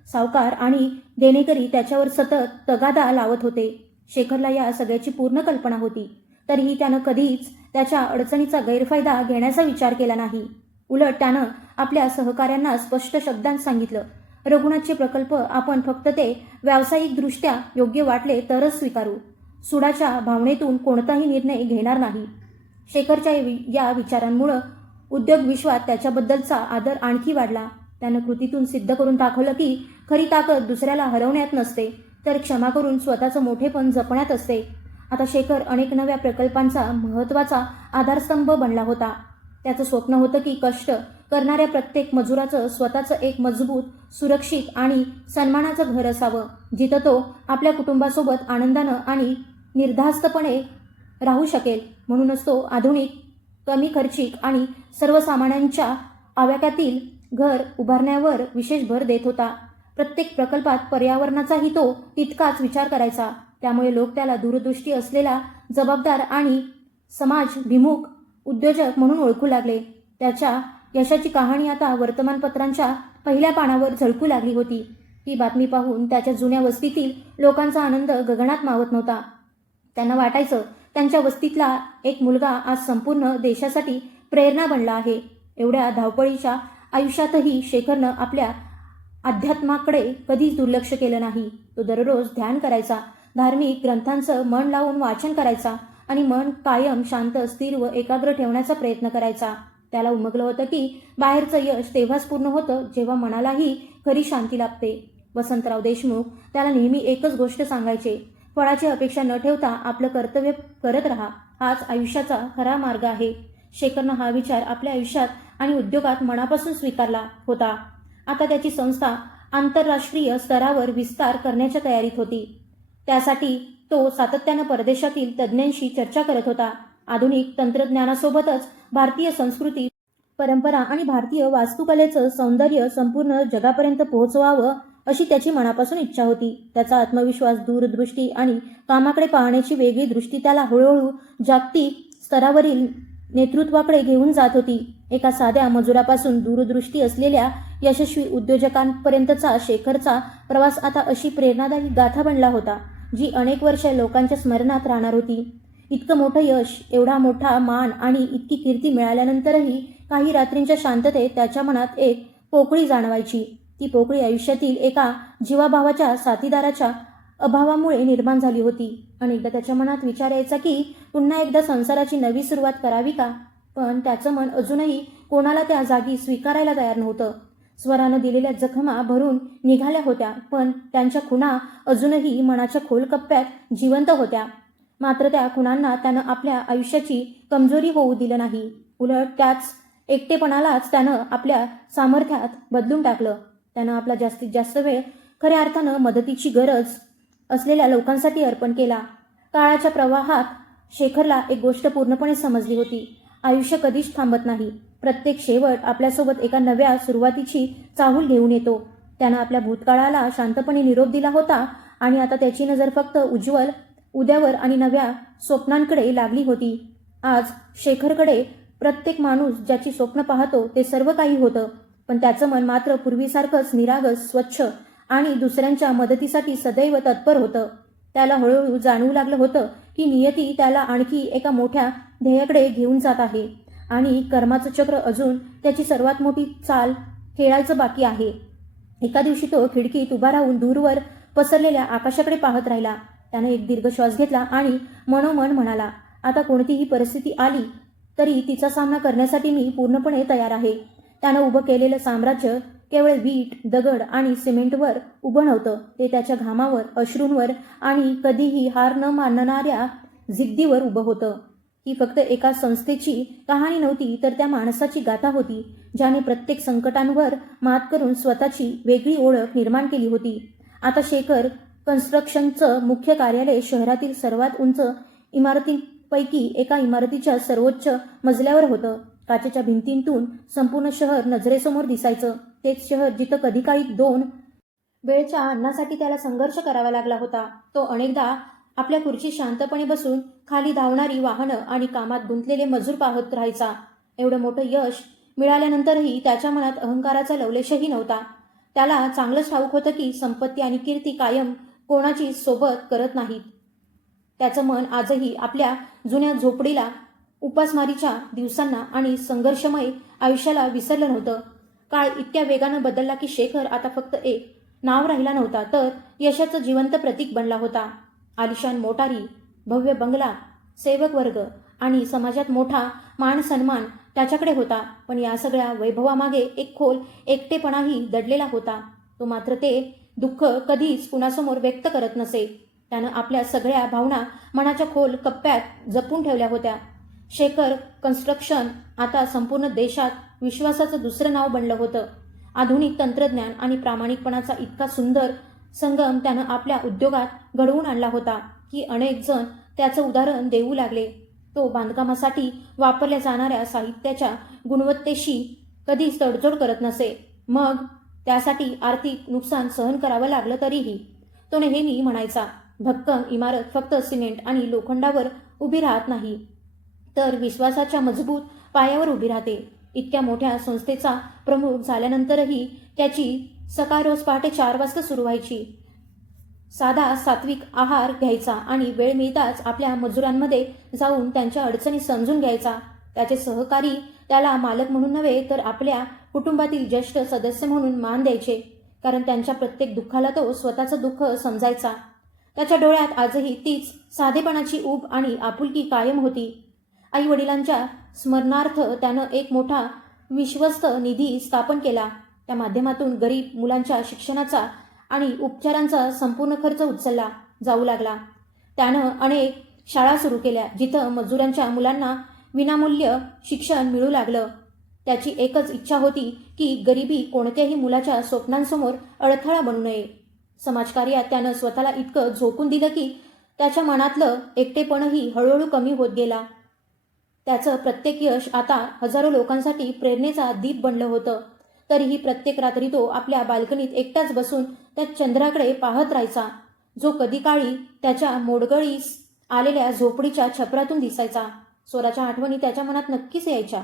सावकार आणि देणेकरी त्याच्यावर सतत तगादा लावत होते. शेखरला या सगळ्याची पूर्ण कल्पना होती, तरीही त्यानं कधीच त्याच्या अडचणीचा गैरफायदा घेण्याचा विचार केला नाही. उलट त्यानं आपल्या सहकाऱ्यांना स्पष्ट शब्दांत सांगितलं, रघुनाथचे प्रकल्प आपण फक्त ते व्यावसायिकदृष्ट्या योग्य वाटले तरच स्वीकारू, सुडाच्या भावनेतून कोणताही निर्णय घेणार नाही. शेखरच्या या विचारांमुळं उद्योग विश्वात त्याच्याबद्दलचा आदर आणखी वाढला. त्यानं कृतीतून सिद्ध करून दाखवलं की खरी ताकद दुसऱ्याला हरवण्यात नसते, तर क्षमा करून स्वतःचं मोठेपण जपण्यात असते. आता शेखर अनेक नव्या प्रकल्पांचा महत्त्वाचा आधारस्तंभ बनला होता. त्याचं स्वप्न होतं की कष्ट करणाऱ्या प्रत्येक मजुराचं स्वतःचं एक मजबूत, सुरक्षित आणि सन्मानाचं घर असावं, जिथं तो आपल्या कुटुंबासोबत आनंदानं आणि निर्धास्तपणे राहू शकेल. म्हणूनच तो आधुनिक, कमी खर्चिक आणि सर्वसामान्यांच्या आवाक्यातील घर उभारण्यावर विशेष भर देत होता. प्रत्येक प्रकल्पात पर्यावरणाचाही तो तितकाच विचार करायचा. त्यामुळे लोक त्याला दूरदृष्टी असलेला जबाबदार आणि समाजभिमुख उद्योजक म्हणून ओळखू लागले. त्याच्या यशाची कहाणी आता वर्तमानपत्रांच्या पहिल्या पानावर झळकू लागली होती. ही बातमी पाहून त्याच्या जुन्या वस्तीतील लोकांचा आनंद गगनात मावत नव्हता. त्यांना वाटायचं त्यांच्या वस्तीतला एक मुलगा आज संपूर्ण देशासाठी प्रेरणा बनला आहे. एवढ्या धावपळीच्या आयुष्यातही शेखरनं आपल्या अध्यात्माकडे कधीच दुर्लक्ष केलं नाही. तो दररोज ध्यान करायचा, धार्मिक ग्रंथांचं मन लावून वाचन करायचा आणि मन कायम शांत, स्थिर व एकाग्र ठेवण्याचा प्रयत्न करायचा. त्याला उमगलं होतं की बाहेरचं यश तेव्हाच पूर्ण होतं जेव्हा मनालाही खरी शांती लाभते. वसंतराव देशमुख त्याला नेहमी एकच गोष्ट सांगायचे, फळाची अपेक्षा न ठेवता आपलं कर्तव्य करत राहा, हाच आयुष्याचा खरा मार्ग आहे. शेखरनं हा विचार आपल्या आयुष्यात आणि उद्योगात मनापासून स्वीकारला होता. आता त्याची संस्था आंतरराष्ट्रीय स्तरावर विस्तार करण्याच्या तयारीत होती. त्यासाठी तो सातत्यानं परदेशातील तज्ज्ञांशी चर्चा करत होता. आधुनिक तंत्रज्ञानासोबतच भारतीय संस्कृती, परंपरा आणि भारतीय वास्तुकलेचं सौंदर्य संपूर्ण जगापर्यंत पोहोचवावं अशी त्याची मनापासून इच्छा होती. त्याचा आत्मविश्वास, दूरदृष्टी आणि कामाकडे पाहण्याची वेगळी दृष्टी त्याला हळूहळू जागतिक स्तरावरील नेतृत्वाकडे घेऊन जात होती. एका साध्या मजुरापासून दूरदृष्टी असलेल्या यशस्वी उद्योजकांपर्यंतचा शेखरचा प्रवास आता अशी प्रेरणादायी गाथा बनला होता, जी अनेक वर्षे लोकांच्या स्मरणात राहणार होती. इतकं मोठं यश, एवढा मोठा मान आणि इतकी कीर्ती मिळाल्यानंतरही काही रात्रींच्या शांततेत त्याच्या मनात एक पोकळी जाणवायची. ती पोकळी आयुष्यातील एका जीवाभावाच्या साथीदाराच्या अभावामुळे निर्माण झाली होती. अनेकदा त्याच्या मनात विचार यायचा की पुन्हा एकदा संसाराची नवी सुरुवात करावी का, पण त्याचं मन अजूनही कोणाला त्या जागी स्वीकारायला तयार नव्हतं. स्वरानं दिलेल्या जखमा भरून निघाल्या होत्या, पण त्यांच्या खुणा अजूनही मनाच्या खोल कप्प्यात जिवंत होत्या. मात्र त्या खुणांना त्यानं आपल्या आयुष्याची कमजोरी होऊ दिलं नाही. उलट त्याच एकटेपणालाच त्यानं आपल्या सामर्थ्यात बदलून टाकलं. त्यानं आपला जास्तीत जास्त वेळ खऱ्या अर्थानं मदतीची गरज असलेल्या लोकांसाठी अर्पण केला. काळाच्या प्रवाहात शेखरला एक गोष्ट पूर्णपणे समजली होती, आयुष्य कधीच थांबत नाही. प्रत्येक शेवट आपल्यासोबत एका नव्या सुरुवातीची चाहूल घेऊन येतो. त्यानं आपल्या भूतकाळाला शांतपणे निरोप दिला होता आणि आता त्याची नजर फक्त उज्ज्वल उद्यावर आणि नव्या स्वप्नांकडे लागली होती. आज शेखरकडे प्रत्येक माणूस ज्याची स्वप्न पाहतो ते सर्व काही होतं, पण त्याचं मन मात्र पूर्वीसारखंच निरागस, स्वच्छ आणि दुसऱ्यांच्या मदतीसाठी सदैव तत्पर होतं. त्याला हळूहळू जाणवू लागलं होतं की नियती त्याला आणखी एका मोठ्या ध्येयाकडे घेऊन जात आहे आणि कर्माचं चक्र अजून त्याची सर्वात मोठी चाल खेळायचं बाकी आहे. एका दिवशी तो खिडकीत उभा राहून दूरवर पसरलेल्या आकाशाकडे पाहत राहिला. त्यानं एक दीर्घ श्वास घेतला आणि मनोमन म्हणाला, आता कोणतीही परिस्थिती आली तरी तिचा सामना करण्यासाठी मी पूर्णपणे तयार आहे. त्यानं उभं केलेलं साम्राज्य केवळ वीट, दगड आणि सिमेंटवर उभं नव्हतं, ते त्याच्या घामावर, अश्रूंवर आणि कधीही हार न मानणाऱ्या जिद्दीवर उभं होतं. ही फक्त एका संस्थेची कहाणी नव्हती, तर त्या माणसाची गाथा होती, ज्याने प्रत्येक संकटांवर मात करून स्वतःची वेगळी ओळख निर्माण केली होती. आता शेखर कन्स्ट्रक्शनचं मुख्य कार्यालय शहरातील सर्वात उंच इमारतींपैकी एका इमारतीच्या सर्वोच्च मजल्यावर होतं. काचेच्या भिंतींतून संपूर्ण शहर नजरेसमोर दिसायचं. तेच शहर जिथं कधी काळी 2 वेळच्या अन्नासाठी त्याला संघर्ष करावा लागला होता. तो अनेकदा आपल्या खुर्चीत शांतपणे बसून खाली धावणारी वाहनं आणि कामात गुंतलेले मजूर पाहत राहायचा. एवढं मोठं यश मिळाल्यानंतरही त्याच्या मनात अहंकाराचा लवलेशही नव्हता. त्याला चांगलंच ठाऊक होतं की संपत्ती आणि कीर्ती कायम कोणाची सोबत करत नाहीत. त्याचं मन आजही आपल्या जुन्या झोपडीला, उपासमारीच्या दिवसांना आणि संघर्षमय आयुष्याला विसरलं नव्हतं. काळ इतक्या वेगानं बदलला की शेखर आता फक्त एक नाव राहिला नव्हता, तर यशाचं जिवंत प्रतीक बनला होता. आलिशान मोटारी, भव्य बंगला, सेवक वर्ग आणि समाजात मोठा मान सन्मान त्याच्याकडे होता. पण या सगळ्या वैभवामागे एक खोल एकटेपणाही दडलेला होता. तो मात्र ते दुःख कधीच कुणासमोर व्यक्त करत नसे. त्यानं आपल्या सगळ्या भावना मनाच्या खोल कप्प्यात जपून ठेवल्या होत्या. शेखर कन्स्ट्रक्शन आता संपूर्ण देशात विश्वासाचं दुसरं नाव बनलं होतं. आधुनिक तंत्रज्ञान आणि प्रामाणिकपणाचा इतका सुंदर संगम त्यानं आपल्या उद्योगात घडवून आणला होता की अनेक जण त्याचं उदाहरण देऊ लागले. तो बांधकामासाठी वापरल्या जाणाऱ्या साहित्याच्या गुणवत्तेशी कधीच तडजोड करत नसे. मग त्यासाठी आर्थिक नुकसान सहन करावं लागलं तरीही तो नेहमी म्हणायचा, भक्कम इमारत फक्त सिमेंट आणि लोखंडावर उभी राहत नाही, तर विश्वासाच्या मजबूत पायावर उभी राहते. इतक्या मोठ्या संस्थेचा प्रमुख झाल्यानंतरही त्याची सकाळ रोज पहाटे 4 वाजता सुरू व्हायची. साधा सात्विक आहार घ्यायचा आणि वेळ मिळताच आपल्या मजुरांमध्ये जाऊन त्यांच्या अडचणी समजून घ्यायचा. त्याचे सहकारी त्याला मालक म्हणून नव्हे, तर आपल्या कुटुंबातील ज्येष्ठ सदस्य म्हणून मान द्यायचे, कारण त्यांच्या प्रत्येक दुःखाला तो स्वतःचं दुःख समजायचा. त्याच्या डोळ्यात आजही तीच साधेपणाची ऊब आणि आपुलकी कायम होती. आई वडिलांच्या स्मरणार्थ त्यानं एक मोठा विश्वस्त निधी स्थापन केला. त्या माध्यमातून गरीब मुलांच्या शिक्षणाचा आणि उपचारांचा संपूर्ण खर्च उचलला जाऊ लागला. त्यानं अनेक शाळा सुरू केल्या, जिथं मजुरांच्या मुलांना विनामूल्य शिक्षण मिळू लागलं. त्याची एकच इच्छा होती की गरिबी कोणत्याही मुलाच्या स्वप्नांसमोर अडथळा बनू नये. समाजकार्यात त्यानं स्वतःला इतकं झोकून दिलं की त्याच्या मनातलं एकटेपणही हळूहळू कमी होत गेला. त्याचं प्रत्येक यश आता हजारो लोकांसाठी प्रेरणेचा दीप बनलं होतं. तरीही प्रत्येक रात्री तो आपल्या बाल्कनीत एकटाच बसून त्या चंद्राकडे पाहत राहायचा, जो कधी काळी त्याच्या मोडगळीस आलेल्या झोपडीच्या छपरातून दिसायचा. स्वराच्या आठवणी त्याच्या मनात नक्कीच यायच्या,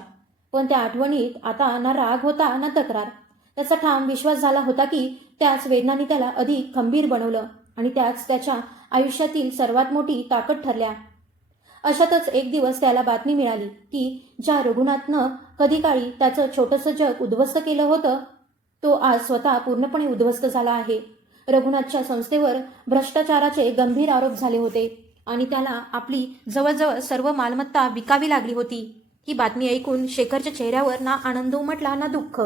पण त्या आठवणीत आता ना राग होता ना तक्रार. त्याचा ठाम विश्वास झाला होता की त्याच वेदनांनी त्याला अधिक खंबीर बनवलं आणि त्याच त्याच्या आयुष्यातील सर्वात मोठी ताकद ठरल्या. अशातच एक दिवस त्याला बातमी मिळाली की ज्या रघुनाथनं कधी काळी त्याचं छोटंसं जग उद्ध्वस्त केलं होतं, तो आज स्वतः पूर्णपणे उद्ध्वस्त झाला आहे. रघुनाथच्या संस्थेवर भ्रष्टाचाराचे गंभीर आरोप झाले होते आणि त्याला आपली जवळजवळ सर्व मालमत्ता विकावी लागली होती. ही बातमी ऐकून शेखरच्या चेहऱ्यावर ना आनंद उमटला ना दुःख.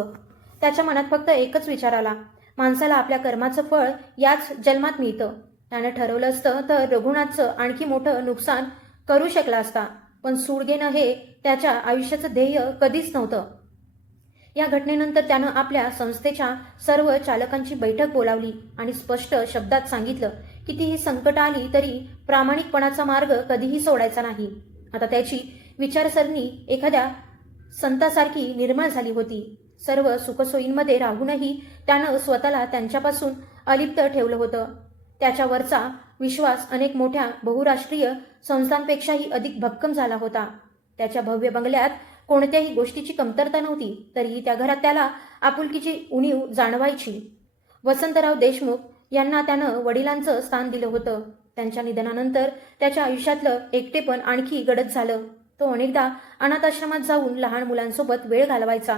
त्याच्या मनात फक्त एकच विचार आला, माणसाला आपल्या कर्माचं फळ याच जन्मात मिळतं. त्यानं ठरवलं असतं तर रघुनाथचं आणखी मोठं नुकसान करू शकला असता, पण सूड घेणं हे त्याच्या आयुष्याचं ध्येय कधीच नव्हतं. या घटनेनंतर त्यानं आपल्या संस्थेच्या सर्व चालकांची बैठक बोलावली आणि स्पष्ट शब्दात सांगितलं, कितीही संकट आली तरी प्रामाणिकपणाचा मार्ग कधीही सोडायचा नाही. आता त्याची विचारसरणी एखाद्या संतासारखी निर्मळ झाली होती. सर्व सुखसोयींमध्ये राहूनही त्यानं स्वतःला त्यांच्यापासून अलिप्त ठेवलं होतं. त्याच्यावरचा विश्वास अनेक मोठ्या बहुराष्ट्रीय संस्थांपेक्षाही अधिक भक्कम झाला होता. त्याच्या भव्य बंगल्यात कोणत्याही गोष्टीची कमतरता नव्हती, तरीही त्या घरात त्याला आपुलकीची उणीव जाणवायची. वसंतराव देशमुख यांना त्यानं वडिलांचं स्थान दिलं होतं. त्यांच्या निधनानंतर त्याच्या आयुष्यातलं एकटेपण आणखी गडद झालं. तो अनेकदा अनाथाश्रमात जाऊन लहान मुलांसोबत वेळ घालवायचा,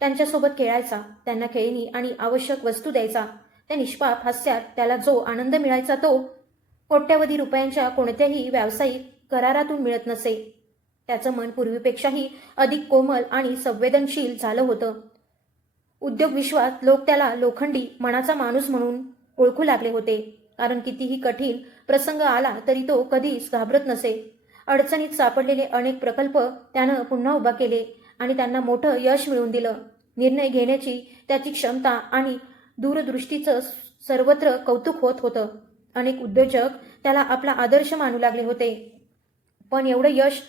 त्यांच्यासोबत खेळायचा, त्यांना खेळणी आणि आवश्यक वस्तू द्यायचा. त्या निष्पाप हास्यात त्याला जो आनंद मिळायचा तो कोट्यवधी रुपयांच्या कोणत्याही व्यावसायिक करारातून मिळत नसे. त्याचं मन पूर्वीपेक्षाही अधिक कोमल आणि संवेदनशील झालं होतं. उद्योग विश्वात लोक त्याला लोखंडी मनाचा माणूस म्हणून ओळखू लागले होते, कारण कितीही कठीण प्रसंग आला तरी तो कधीच घाबरत नसे. अडचणीत सापडलेले अनेक प्रकल्प त्यानं पुन्हा उभा केले आणि त्यांना मोठं यश मिळवून दिलं. निर्णय घेण्याची त्याची क्षमता आणि दूरदृष्टीचं सर्वत्र कौतुक होत होतं. अनेक उद्योजक त्याला आपला आदर्श मानू लागले होते. पण एवढं यश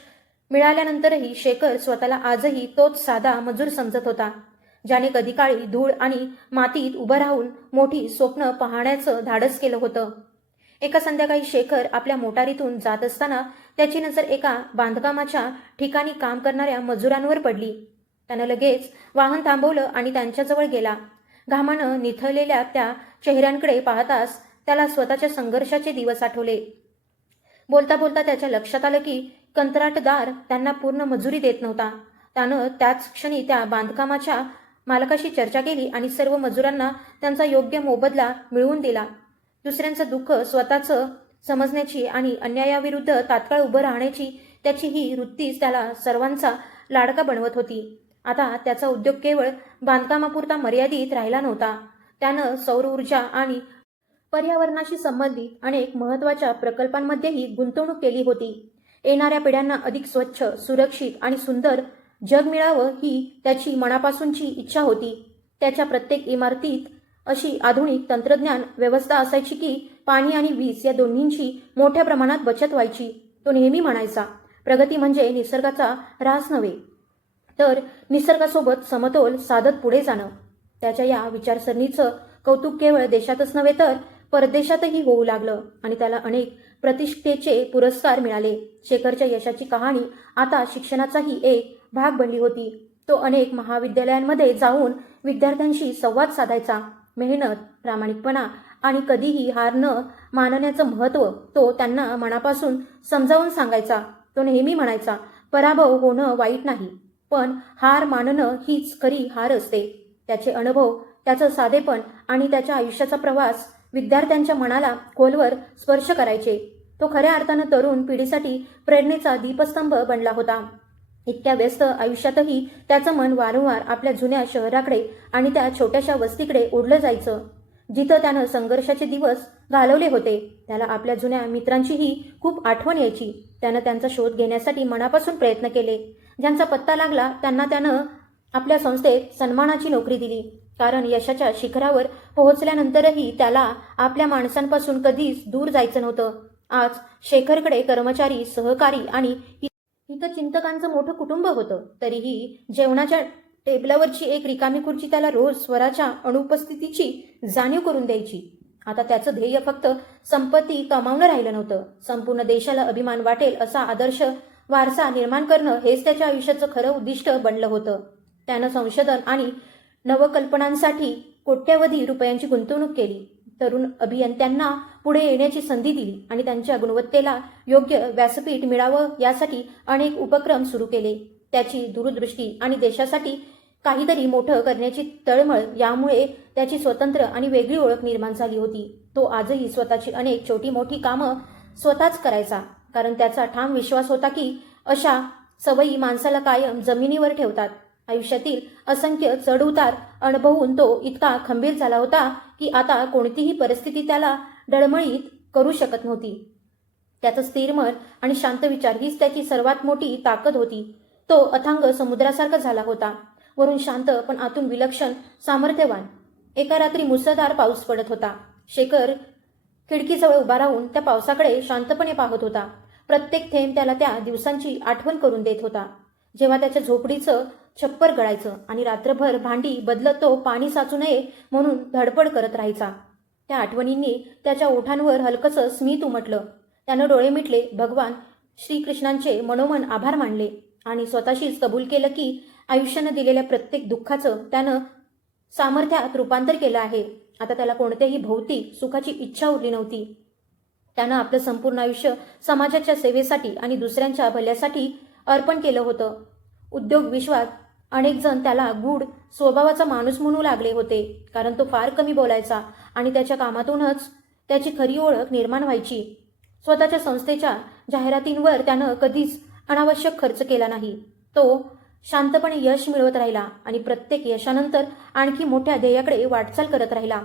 मिळाल्यानंतरही शेखर स्वतःला आजही तोच साधा मजूर समजत होता, ज्याने कधी काळी धूळ आणि मातीत उभं राहून मोठी स्वप्न पाहण्याचं धाडस केलं होतं. एका संध्याकाळी शेखर आपल्या मोटारीतून जात असताना त्याची नजर एका बांधकामाच्या ठिकाणी काम करणाऱ्या मजुरांवर पडली. त्यानं लगेच वाहन थांबवलं आणि त्यांच्याजवळ गेला. घामानं निथळलेल्या त्या चेहऱ्यांकडे पाहताच त्याला स्वतःच्या संघर्षाचे दिवस आठवले. बोलता बोलता त्याच्या लक्षात आलं की कंत्राटदार त्यांना पूर्ण मजुरी देत नव्हता. त्यानं त्याच क्षणी त्या बांधकामाच्या मालकाशी चर्चा केली आणि सर्व मजुरांना त्यांचा योग्य मोबदला मिळवून दिला. दुसऱ्यांचं दुःख स्वतःचं समजण्याची आणि अन्यायाविरुद्ध तात्काळ उभं राहण्याची त्याची ही वृत्तीच त्याला सर्वांचा लाडका बनवत होती. आता त्याचा उद्योग केवळ बांधकामापुरता मर्यादित राहिला नव्हता. त्यानं सौर ऊर्जा आणि पर्यावरणाशी संबंधित अनेक महत्त्वाच्या प्रकल्पांमध्येही गुंतवणूक केली होती. येणाऱ्या पिढ्यांना अधिक स्वच्छ, सुरक्षित आणि सुंदर जग मिळावं ही त्याची मनापासूनची इच्छा होती. त्याच्या प्रत्येक इमारतीत अशी आधुनिक तंत्रज्ञान व्यवस्था असायची की पाणी आणि वीज या दोन्हींची मोठ्या प्रमाणात बचत व्हायची. तो नेहमी म्हणायचा, प्रगती म्हणजे निसर्गाचा ऱ्हास नव्हे, तर निसर्गासोबत समतोल साधत पुढे जाणं. त्याच्या या विचारसरणीचं कौतुक केवळ देशातच नव्हे तर परदेशातही होऊ लागलं आणि त्याला अनेक प्रतिष्ठेचे पुरस्कार मिळाले. शेखरच्या यशाची कहाणी आता शिक्षणाचाही एक भाग बनली होती. तो अनेक महाविद्यालयांमध्ये जाऊन विद्यार्थ्यांशी संवाद साधायचा. मेहनत, प्रामाणिकपणा आणि कधीही हार न मानण्याचं महत्त्व तो त्यांना मनापासून समजावून सांगायचा. तो नेहमी म्हणायचा, पराभव होणं वाईट नाही, पण हार मानणं हीच खरी हार असते. त्याचे अनुभव, त्याचं साधेपण आणि त्याच्या आयुष्याचा प्रवास विद्यार्थ्यांच्या मनाला खोलवर स्पर्श करायचे. तो खऱ्या अर्थानं तरुण पिढीसाठी प्रेरणेचा दीपस्तंभ बनला होता. इतक्या व्यस्त आयुष्यातही त्याचं मन वारंवार आपल्या जुन्या शहराकडे आणि त्या छोट्याशा वस्तीकडे ओढलं जायचं, जिथं त्यानं संघर्षाचे दिवस घालवले होते. त्याला आपल्या जुन्या मित्रांचीही खूप आठवण यायची. त्यानं त्यांचा शोध घेण्यासाठी मनापासून प्रयत्न केले. ज्यांचा पत्ता लागला त्यांना त्यानं आपल्या संस्थेत सन्मानाची नोकरी दिली, कारण यशाच्या शिखरावर पोहोचल्यानंतरही त्याला आपल्या माणसांपासून कधीच दूर जायचं नव्हतं. आज शेखरकडे कर्मचारी, सहकारी आणि हितचिंतकांचं मोठं कुटुंब होतं. तरीही जेवणाच्या टेबलावरची एक रिकामी खुर्ची त्याला रोज स्वराच्या अनुपस्थितीची जाणीव करून द्यायची. आता त्याचं ध्येय फक्त संपत्ती कमावणं राहिलं नव्हतं. संपूर्ण देशाला अभिमान वाटेल असा आदर्श वारसा निर्माण करणं हेच त्याच्या आयुष्याचं खरं उद्दिष्ट बनलं होतं. त्यानं संशोधन आणि नवकल्पनांसाठी कोट्यवधी रुपयांची गुंतवणूक केली. तरुण अभियंत्यांना पुढे येण्याची संधी दिली आणि त्यांच्या गुणवत्तेला योग्य व्यासपीठ मिळावं यासाठी अनेक उपक्रम सुरू केले. त्याची दूरदृष्टी आणि देशासाठी काहीतरी मोठं करण्याची तळमळ यामुळे त्याची स्वतंत्र आणि वेगळी ओळख निर्माण झाली होती. तो आजही स्वतःची अनेक छोटी मोठी कामं स्वतःच करायचा, कारण त्याचा ठाम विश्वास होता की अशा सवयी माणसाला कायम जमिनीवर ठेवतात. आयुष्यातील असंख्य चढउतार अनुभवून तो इतका खंबीर झाला होता की आता कोणतीही परिस्थिती त्याला डळमळीत करू शकत नव्हती. त्याचं स्थिर मन आणि शांत विचार हीच त्याची सर्वात मोठी ताकद होती. तो अथांग समुद्रासारखा झाला होता, वरून शांत पण आतून विलक्षण सामर्थ्यवान. एका रात्री मुसळधार पाऊस पडत होता. शेखर खिडकीजवळ उभा राहून त्या पावसाकडे शांतपणे पाहत होता. प्रत्येक थेंब त्याला त्या दिवसांची आठवण करून देत होता, जेव्हा त्याच्या झोपडीचं छप्पर गळायचं आणि रात्रभर भांडी बदलत तो पाणी साचू नये म्हणून धडपड करत राहायचा. त्या आठवणींनी त्याच्या ओठांवर हलकसं स्मित उमटलं. त्यानं डोळे मिटले, भगवान श्रीकृष्णांचे मनोमन आभार मानले आणि स्वतःशीच कबूल केलं की आयुष्यानं दिलेल्या प्रत्येक दुःखाचं त्यानं सामर्थ्यात रूपांतर केलं आहे. आता त्याला कोणत्याही भौतिक सुखाची इच्छा उरली नव्हती. त्यानं आपलं संपूर्ण आयुष्य समाजाच्या सेवेसाठी आणि दुसऱ्यांच्या भल्यासाठी अर्पण केलं होतं. उद्योग विश्वात अनेक जण त्याला गूढ स्वभावाचा माणूस म्हणू लागले होते, कारण तो फार कमी बोलायचा आणि त्याच्या कामातूनच त्याची खरी ओळख निर्माण व्हायची. स्वतःच्या संस्थेच्या जाहिरातींवर त्यानं कधीच अनावश्यक खर्च केला नाही. तो शांतपणे यश मिळवत राहिला आणि प्रत्येक यशानंतर आणखी मोठ्या ध्येयाकडे वाटचाल करत राहिला.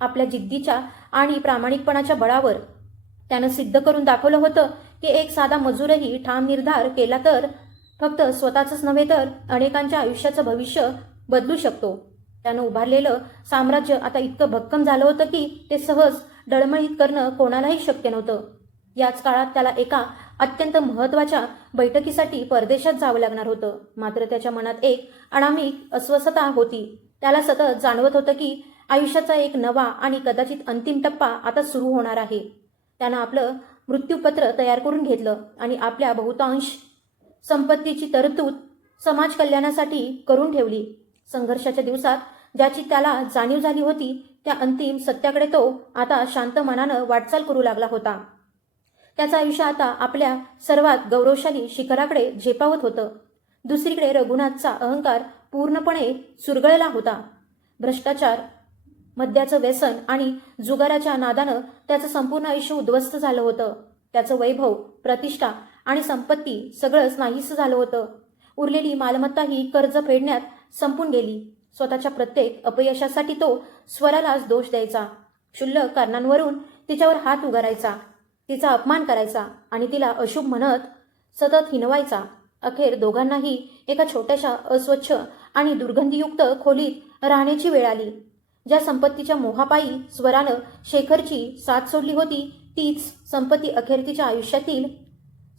आपल्या जिद्दीच्या आणि प्रामाणिकपणाच्या बळावर त्यानं सिद्ध करून दाखवलं होतं की एक साधा मजूरही ठाम निर्धार केला तर फक्त स्वतःचंच नव्हे तर अनेकांच्या आयुष्याचं भविष्य बदलू शकतो. त्यानं उभारलेलं साम्राज्य आता इतकं भक्कम झालं होतं की ते सहज डळमळीत करणं कोणालाही शक्य नव्हतं. याच काळात त्याला एका अत्यंत महत्त्वाच्या बैठकीसाठी परदेशात जावं लागणार होतं. मात्र त्याच्या मनात एक अनामिक अस्वस्थता होती. त्याला सतत जाणवत होतं की आयुष्याचा एक नवा आणि कदाचित अंतिम टप्पा आता सुरू होणार आहे. त्यानं आपलं मृत्यूपत्र तयार करून घेतलं आणि आपल्या बहुतांश संपत्तीची तरतूद समाज कल्याणासाठी करून ठेवली. संघर्षाच्या दिवसात ज्याची त्याला जाणीव झाली होती त्या अंतिम सत्याकडे तो आता शांत मनानं वाटचाल करू लागला होता. त्याचं आयुष्य आता आपल्या सर्वात गौरवशाली शिखराकडे झेपावत होतं. दुसरीकडे रघुनाथचा अहंकार पूर्णपणे चुरगळला होता. भ्रष्टाचार, मद्याचं व्यसन आणि जुगाराच्या नादानं त्याचं संपूर्ण आयुष्य उद्ध्वस्त झालं होतं. त्याचं वैभव, प्रतिष्ठा आणि संपत्ती सगळंच नाहीसं झालं होतं. उरलेली मालमत्ता ही कर्ज फेडण्यात संपून गेली. स्वतःच्या प्रत्येक अपयशासाठी तो स्वरालाच दोष द्यायचा. क्षुल्लक कारणांवरून तिच्यावर हात उगारायचा, तिचा अपमान करायचा आणि तिला अशुभ म्हणत सतत हिणवायचा. अखेर दोघांनाही एका छोट्याशा अस्वच्छ आणि दुर्गंधीयुक्त खोलीत राहण्याची वेळ आली. ज्या संपत्तीच्या मोहापायी स्वरानं शेखरची साथ सोडली होती तीच संपत्ती अखेर तिच्या आयुष्यातील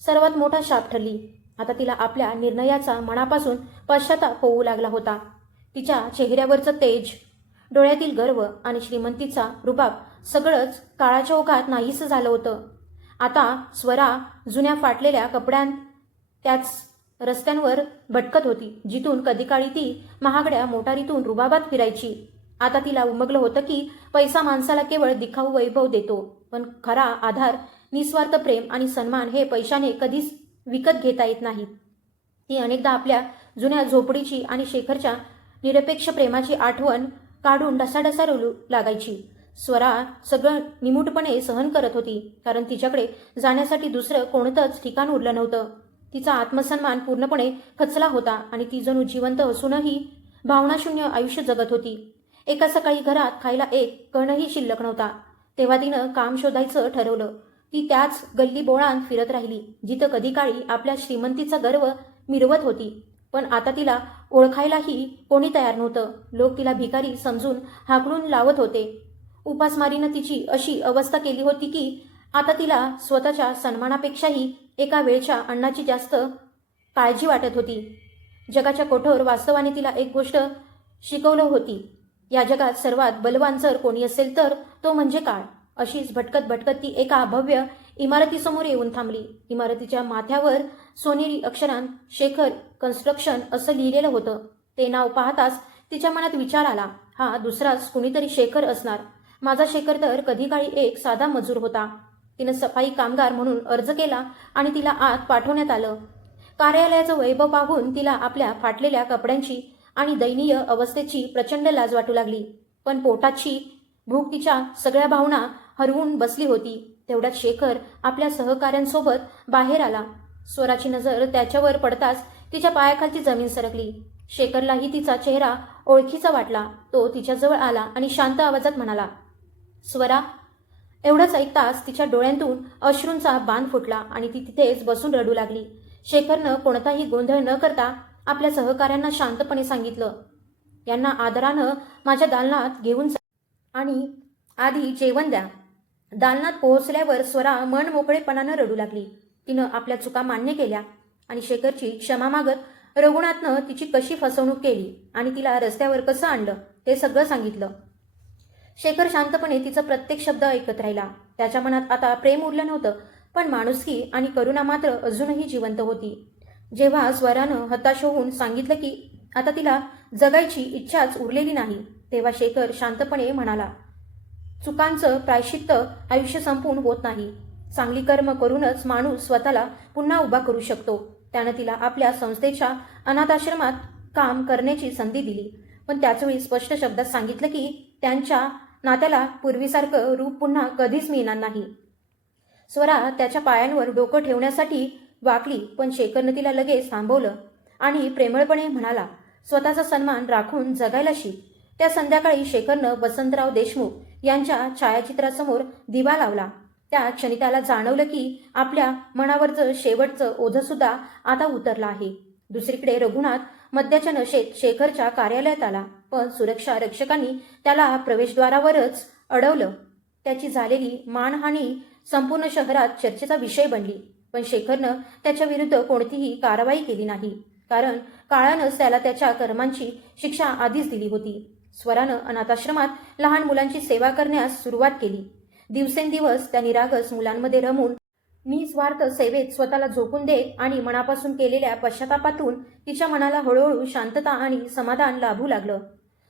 सर्वात मोठा शाप ठरली. आता तिला आपल्या निर्णयाचा मनापासून पश्चाताप होऊ लागला होता. तिच्या चेहऱ्यावरचं तेज, डोळ्यातील गर्व आणि श्रीमंतीचा रुबाब सगळंच काळाच्या ओघात नाहीसं झालं होतं. आता स्वरा जुन्या फाटलेल्या कपड्यांत त्याच रस्त्यांवर भटकत होती जिथून कधीकाळी ती महागड्या मोटारीतून रुबाबात फिरायची. आता तिला उमगलं होतं की पैसा माणसाला केवळ दिखाऊ वैभव देतो, पण खरा आधार, निस्वार्थ प्रेम आणि सन्मान हे पैशाने कधीच विकत घेता येत नाहीत. ती अनेकदा आपल्या जुन्या झोपडीची आणि शेखरच्या निरपेक्ष प्रेमाची आठवण काढून ढसाढसा रडू लागायची. स्वरा सगळं निमूटपणे सहन करत होती, कारण तिच्याकडे जाण्यासाठी दुसरं कोणतंच ठिकाण उरलं नव्हतं. तिचा आत्मसन्मान पूर्णपणे खचला होता आणि ती जणू जिवंत असूनही भावनाशून्य आयुष्य जगत होती. एका सकाळी घरात खायला एक कणही शिल्लक नव्हता. तेव्हा तिनं काम शोधायचं ठरवलं. ती त्याच गल्ली बोळांत फिरत राहिली जिथं कधी काळी आपल्या श्रीमंतीचा गर्व मिरवत होती, पण आता तिला ओळखायलाही कोणी तयार नव्हतं. लोक तिला भिकारी समजून हाकलून लावत होते. उपासमारीनं तिची अशी अवस्था केली होती की आता तिला स्वतःच्या सन्मानापेक्षाही एका वेळच्या अन्नाची जास्त काळजी वाटत होती. जगाच्या कठोर वास्तवाने तिला एक गोष्ट शिकवलं होती. या जगात सर्वात बलवान जर कोणी असेल तर तो म्हणजे काळ. अशीच भटकत भटकत ती एका भव्य इमारतीसमोर येऊन थांबली. इमारतीच्या माथ्यावर सोनेरी अक्षरांत शेखर कन्स्ट्रक्शन असं लिहिलेलं होतं. ते नाव पाहताच तिच्या मनात विचार आला, हा दुसराच कुणीतरी शेखर असणार. माझा शेखर तर कधी काळी एक साधा मजूर होता. तिनं सफाई कामगार म्हणून अर्ज केला आणि तिला आत पाठवण्यात आलं. कार्यालयाचं वैभव पाहून तिला आपल्या फाटलेल्या कपड्यांची आणि दयनीय अवस्थेची प्रचंड लाज वाटू लागली. पण पोटाची भूक तिच्या सगळ्या भावना हरवून बसली होती. तेवढ्यात शेखर आपल्या सहकाऱ्यांसोबत बाहेर आला. स्वराची नजर त्याच्यावर पडताच तिच्या पायाखालची जमीन सरकली. शेखरलाही तिचा चेहरा ओळखीचा वाटला. तो तिच्याजवळ आला आणि शांत आवाजात म्हणाला, स्वरा. एवढंच ऐकताच तिच्या डोळ्यांतून अश्रूंचा बांध फुटला आणि ती तिथेच बसून रडू लागली. शेखरनं कोणताही गोंधळ न करता आपल्या सहकाऱ्यांना शांतपणे सांगितलं, यांना आदरानं माझ्या दालनात घेऊन जा आणि आधी जेवण द्या. दालनात पोहोचल्यावर स्वरा मन मोकळेपणानं रडू लागली. तिनं आपल्या चुका मान्य केल्या आणि शेखरची क्षमा मागत रघुनाथनं तिची कशी फसवणूक केली आणि तिला रस्त्यावर कसं आणलं ते सगळं सांगितलं. शेखर शांतपणे तिचा प्रत्येक शब्द ऐकत राहिला. त्याच्या मनात आता प्रेम उरलं नव्हतं, पण माणुसकी आणि करुणा मात्र अजूनही जिवंत होती. जेव्हा स्वरानं हताश होऊन सांगितलं की आता तिला जगायची इच्छाच उरलेली नाही, तेव्हा शेखर शांतपणे म्हणाला, चुकांचं प्रायश्चित्त आयुष्य संपून होत नाही. चांगली कर्म करूनच माणूस स्वतःला पुन्हा उभा करू शकतो. त्यानं तिला आपल्या संस्थेच्या अनाथाश्रमात काम करण्याची संधी दिली, पण त्याचवेळी स्पष्ट शब्दात सांगितलं की त्यांच्या नात्याला पूर्वीसारखं रूप पुन्हा कधीच मिळणार नाही. स्वरा त्याच्या पायांवर डोकं ठेवण्यासाठी वाकली, पण शेखरनं तिला लगेच थांबवलं आणि प्रेमळपणे म्हणाला, स्वतःचा सन्मान राखून जगायला शिक. त्या संध्याकाळी शेखरनं वसंतराव देशमुख यांच्या छायाचित्रासमोर दिवा लावला. त्या क्षणी त्याला जाणवलं की आपल्या मनावरचं शेवटचं ओझंसुद्धा आता उतरलं आहे. दुसरीकडे रघुनाथ मद्याच्या नशेत शेखरच्या कार्यालयात आला, पण सुरक्षा रक्षकांनी त्याला प्रवेशद्वारावरच अडवलं. त्याची झालेली मानहानी संपूर्ण शहरात चर्चेचा विषय बनली, पण शेखरनं त्याच्या विरुद्ध कोणतीही कारवाई केली नाही, कारण काळानंच त्याला त्याच्या कर्मांची शिक्षा आधीच दिली होती. स्वरानं अनाथाश्रमात लहान मुलांची सेवा करण्यास सुरुवात केली. दिवसेंदिवस त्या निरागस मुलांमध्ये रमून निस्वार्थ सेवेत स्वतःला झोकून देत आणि मनापासून केलेल्या पश्चातापातून तिच्या मनाला हळूहळू शांतता आणि समाधान लाभू लागलं.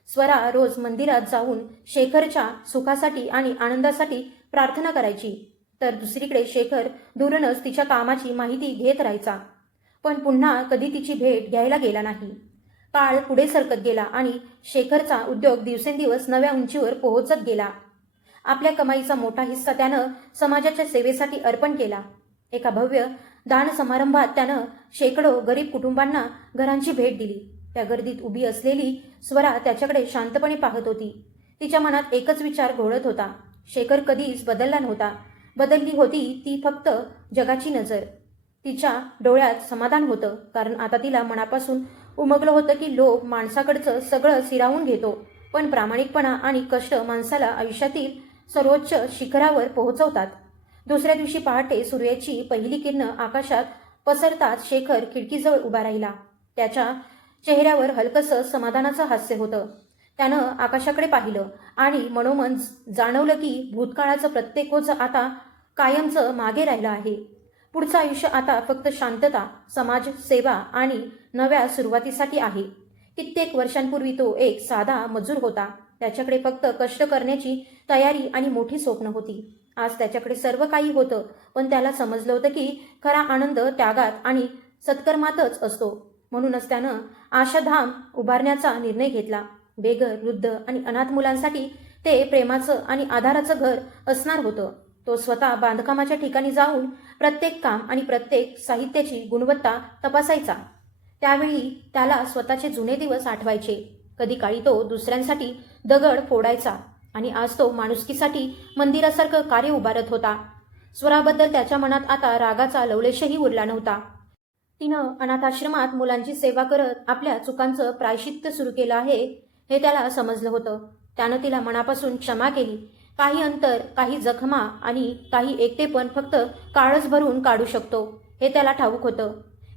स्वरा रोज मंदिरात जाऊन शेखरच्या सुखासाठी आणि आनंदासाठी प्रार्थना करायची, तर दुसरीकडे शेखर दूरनच तिच्या कामाची माहिती घेत राहायचा, पण पुन्हा कधी तिची भेट घ्यायला गेला नाही. काळ पुढे सरकत गेला आणि शेखरचा उद्योग दिवसेंदिवस नव्या उंचीवर पोहोचत गेला. आपल्या कमाईचा मोठा हिस्सा त्यानं समाजाच्या सेवेसाठी अर्पण केला. एका भव्य दान समारंभात त्यानं शेकडो गरीब कुटुंबांना घरांची भेट दिली. त्या गर्दीत उभी असलेली स्वरा त्याच्याकडे शांतपणे पाहत होती. तिच्या मनात एकच विचार घोळत होता, शेखर कधीच बदलला नव्हता. बदलली होती ती फक्त जगाची नजर. तिच्या डोळ्यात समाधान होतं, कारण आता तिला मनापासून उमगलं होतं की लोक माणसाकडचं सगळं सिरावून घेतो, पण प्रामाणिकपणा आणि कष्ट माणसाला आयुष्यातील सर्वोच्च शिखरावर पोहोचवतात. दुसऱ्या दिवशी पहाटे सूर्याची पहिली किरणं आकाशात पसरताच शेखर खिडकीजवळ उभा राहिला. त्याच्या चेहऱ्यावर हलकसं समाधानाचं हास्य होतं. त्यानं आकाशाकडे पाहिलं आणि मनोमन जाणवलं की भूतकाळाचं प्रत्येक ओझं आता कायमचं मागे राहिलं आहे. पुढचं आयुष्य आता फक्त शांतता, समाज सेवा आणि नव्या सुरुवातीसाठी आहे. कित्येक वर्षांपूर्वी तो एक साधा मजूर होता. त्याच्याकडे फक्त कष्ट करण्याची तयारी आणि मोठी स्वप्न होती. आज त्याच्याकडे सर्व काही होतं, पण त्याला समजलं होतं की खरा आनंद त्यागात आणि सत्कर्मातच असतो. म्हणूनच त्यानं आशाधाम उभारण्याचा निर्णय घेतला. बेघर, वृद्ध आणि अनाथ मुलांसाठी ते प्रेमाचं आणि आधाराचं घर असणार होतं. तो स्वतः बांधकामाच्या ठिकाणी जाऊन प्रत्येक काम आणि प्रत्येक साहित्याची गुणवत्ता तपासायचा. त्यावेळी त्याला स्वतःचे जुने दिवस आठवायचे. कधी काळी तो दुसऱ्यांसाठी दगड फोडायचा आणि आज तो माणुसकीसाठी मंदिरासारखं कार्य उभारत होता. स्वराबद्दल त्याच्या मनात आता रागाचा लवलेशही उरला नव्हता. तिनं अनाथाश्रमात मुलांची सेवा करत आपल्या चुकांचं प्रायश्चित्त सुरू केलं आहे हे त्याला समजलं होतं. त्यानं तिला मनापासून क्षमा केली. काही अंतर, काही जखमा आणि काही एकटेपण फक्त काळच भरून काढू शकतो हे त्याला ठाऊक होतं.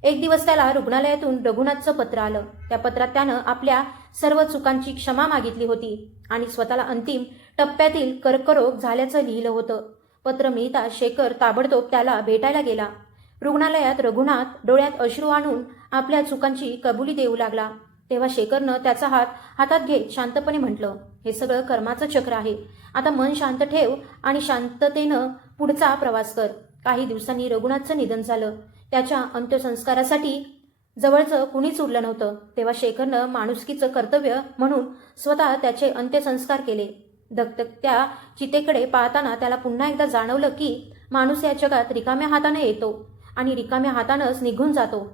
एक दिवस त्याला रुग्णालयातून रघुनाथचं पत्र आलं. त्या पत्रात त्यानं आपल्या सर्व चुकांची क्षमा मागितली होती आणि स्वतःला अंतिम टप्प्यातील कर्करोग झाल्याचं लिहिलं होतं. पत्र मिळताच शेखर ताबडतोब त्याला भेटायला गेला. रुग्णालयात रघुनाथ डोळ्यात अश्रू आणून आपल्या चुकांची कबुली देऊ लागला. तेव्हा शेखरनं त्याचा हात हातात घेत शांतपणे म्हटलं, हे सगळं कर्माचं चक्र आहे. आता मन शांत ठेव आणि शांततेनं पुढचा प्रवास कर. काही दिवसांनी रघुनाथचं निधन झालं. त्याच्या अंत्यसंस्कारासाठी जवळचं कुणीच उरलं नव्हतं. तेव्हा शेखरनं माणुसकीचं कर्तव्य म्हणून स्वतः त्याचे अंत्यसंस्कार केले. धगधगत्या चितेकडे पाहताना त्याला पुन्हा एकदा जाणवलं की माणूस या जगात रिकाम्या हाताने येतो आणि रिकाम्या हातानंच निघून जातो.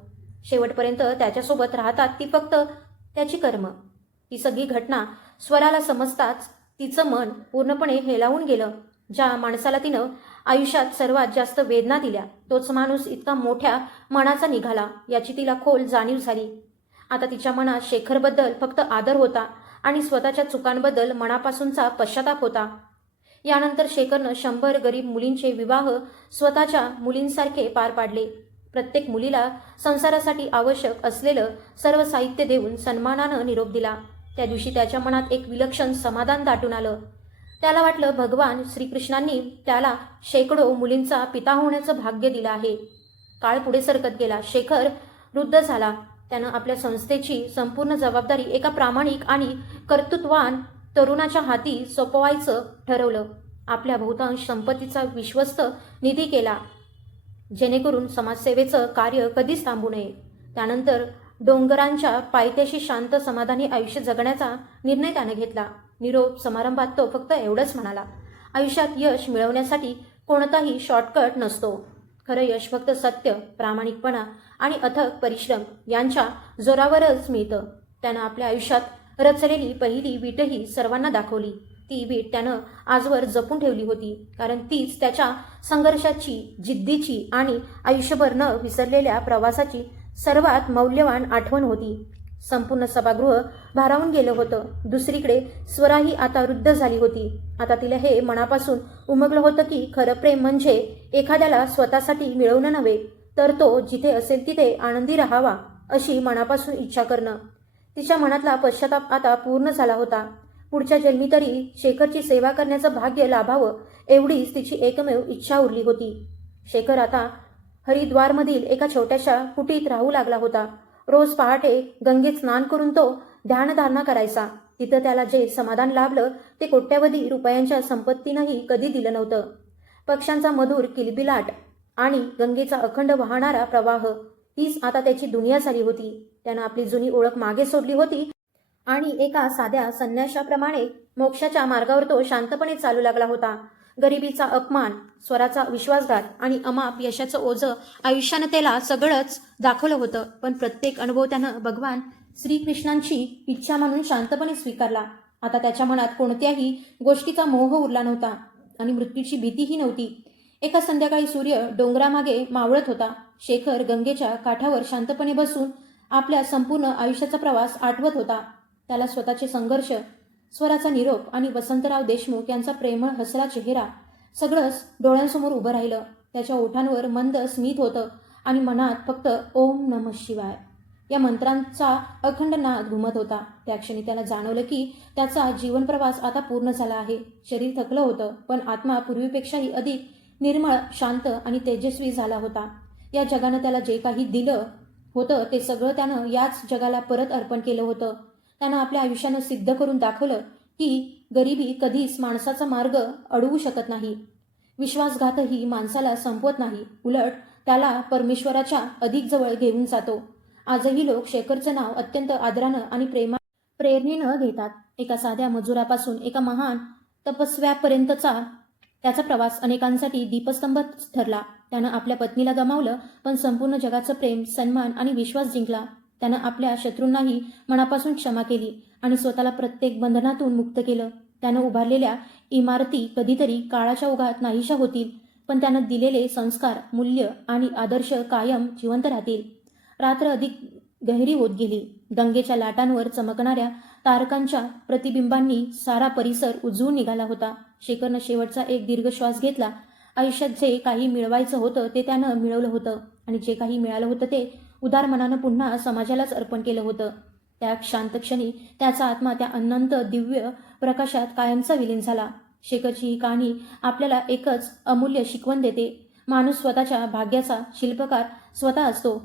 शेवटपर्यंत त्याच्यासोबत राहतात ती फक्त त्याची कर्म. ही सगळी घटना स्वराला समजताच तिचं मन पूर्णपणे हेलावून गेलं. ज्या माणसाला तिनं आयुष्यात सर्वात जास्त वेदना दिल्या तोच माणूस इतका मोठ्या मनाचा निघाला याची तिला खोल जाणीव झाली. आता तिच्या मनात शेखरबद्दल फक्त आदर होता आणि स्वतःच्या चुकांबद्दल मनापासूनचा पश्चाताप होता. यानंतर शेखरनं 100 गरीब मुलींचे विवाह स्वतःच्या मुलींसारखे पार पाडले. प्रत्येक मुलीला संसारासाठी आवश्यक असलेलं सर्व साहित्य देऊन सन्मानानं निरोप दिला. त्या दिवशी त्याच्या मनात एक विलक्षण समाधान दाटून आलं. त्याला वाटलं भगवान श्रीकृष्णांनी त्याला शेकडो मुलींचा पिता होण्याचं भाग्य दिलं आहे. काळ पुढे सरकत गेला. शेखर वृद्ध झाला. त्यानं आपल्या संस्थेची संपूर्ण जबाबदारी एका प्रामाणिक आणि कर्तृत्ववान तरुणाच्या हाती सोपवायचं ठरवलं. आपल्या बहुतांश संपत्तीचा विश्वस्त निधी केला, जेणेकरून समाजसेवेचं कार्य कधीच थांबू नये. त्यानंतर डोंगरांच्या पायथ्याशी शांत समाधानी आयुष्य जगण्याचा निर्णय त्याने घेतला. निरोप समारंभात तो फक्त एवढंच म्हणाला, आयुष्यात यश मिळवण्यासाठी कोणताही शॉर्टकट नसतो. खरं यश फक्त सत्य, प्रामाणिकपणा आणि अथक परिश्रम यांच्या जोरावरच मिळतं. त्यानं आपल्या आयुष्यात रचलेली पहिली वीटही सर्वांना दाखवली. ती वीट त्यानं आजवर जपून ठेवली होती, कारण तीच त्याच्या संघर्षाची, जिद्दीची आणि आयुष्यभर न विसरलेल्या प्रवासाची सर्वात मौल्यवान आठवण होती. संपूर्ण सभागृह भारावून गेलं होतं. दुसरीकडे स्वराही आता रुद्ध झाली होती. आता तिला हे मनापासून उमगलं होतं की खरं प्रेम म्हणजे एखाद्याला स्वतःसाठी मिळवणं नव्हे, तर तो जिथे असेल तिथे आनंदी राहावा अशी मनापासून इच्छा करणं. तिच्या मनातला पश्चाताप आता पूर्ण झाला होता. पुढच्या जन्मी तरी शेखरची सेवा करण्याचं भाग्य लाभावं एवढीच तिची एकमेव इच्छा उरली होती. शेखर आता हरिद्वारमधील एका छोट्याशा कुटीत राहू लागला होता. रोज पहाटे गंगेत स्नान करून तो ध्यानधारणा करायचा. तिथं त्याला जे समाधान लाभलं ते कोट्यवधी रुपयांच्या संपत्तीनंही कधी दिलं नव्हतं. पक्ष्यांचा मधुर किलबिलाट आणि गंगेचा अखंड वाहणारा प्रवाह हीच आता त्याची दुनिया झाली होती. त्यानं आपली जुनी ओळख मागे सोडली होती आणि एका साध्या संन्याशाप्रमाणे मोक्षाच्या मार्गावर तो शांतपणे चालू लागला होता. गरिबीचा अपमान, स्वराचा विश्वासघात आणि अमाप यशाचं ओझं आयुष्यानं त्याला सगळंच दाखवलं होतं. पण प्रत्येक अनुभव त्यानं भगवान श्रीकृष्णांची इच्छा मानून शांतपणे स्वीकारला. आता त्याच्या मनात कोणत्याही गोष्टीचा मोह उरला नव्हता आणि मृत्यूची भीतीही नव्हती. एका संध्याकाळी सूर्य डोंगरामागे मावळत होता. शेखर गंगेच्या काठावर शांतपणे बसून आपल्या संपूर्ण आयुष्याचा प्रवास आठवत होता. त्याला स्वतःचे संघर्ष, स्वराचा निरोप आणि वसंतराव देशमुख यांचा प्रेमळ हसरा चेहरा सगळंच डोळ्यांसमोर उभं राहिलं. त्याच्या ओठांवर मंद स्मित होतं आणि मनात फक्त ओम नमः शिवाय या मंत्रांचा अखंड नाद घुमत होता. त्या क्षणी त्याला जाणवलं की त्याचा जीवनप्रवास आता पूर्ण झाला आहे. शरीर थकलं होतं, पण आत्मा पूर्वीपेक्षाही अधिक निर्मळ, शांत आणि तेजस्वी झाला होता. या जगानं त्याला जे काही दिलं होतं ते सगळं त्यानं याच जगाला परत अर्पण केलं होतं. त्यानं आपल्या आयुष्यानं सिद्ध करून दाखवलं की गरिबी कधीच माणसाचा मार्ग अडवू शकत नाही. विश्वासघातही माणसाला संपवत नाही, उलट त्याला परमेश्वराच्या अधिक जवळ घेऊन जातो. आजही लोक शेखरचं नाव अत्यंत आदरानं आणि प्रेरणेनं घेतात. एका साध्या मजुरापासून एका महान तपस्व्यापर्यंतचा त्याचा प्रवास अनेकांसाठी दीपस्तंभ ठरला. त्यानं आपल्या पत्नीला गमावलं, पण संपूर्ण जगाचं प्रेम, सन्मान आणि विश्वास जिंकला. त्यानं आपल्या शत्रूंनाही मनापासून क्षमा केली आणि स्वतःला प्रत्येक बंधनातून मुक्त केलं. त्यानं उभारलेल्या इमारती कधीतरी काळाच्या ओघात नाहीशा होतील, पण त्यानं दिलेले संस्कार, मूल्य आणि आदर्श कायम जिवंत राहतील. रात्र अधिक गहिरी होत गेली. गंगेच्या लाटांवर चमकणाऱ्या तारकांच्या प्रतिबिंबांनी सारा परिसर उजळून निघाला होता. शेखरनं शेवटचा एक दीर्घ श्वास घेतला. आयुष्यात जे काही मिळवायचं होतं ते त्यानं मिळवलं होतं आणि जे काही मिळालं होतं ते उदार मनानं पुन्हा समाजालाच अर्पण केलं होतं. त्या शांत क्षणी त्याचा आत्मा त्या अनंत दिव्य प्रकाशात कायमचा विलीन झाला. शेखरची ही कहाणी आपल्याला एकच अमूल्य शिकवण देते. माणूस स्वतःच्या भाग्याचा शिल्पकार स्वतः असतो.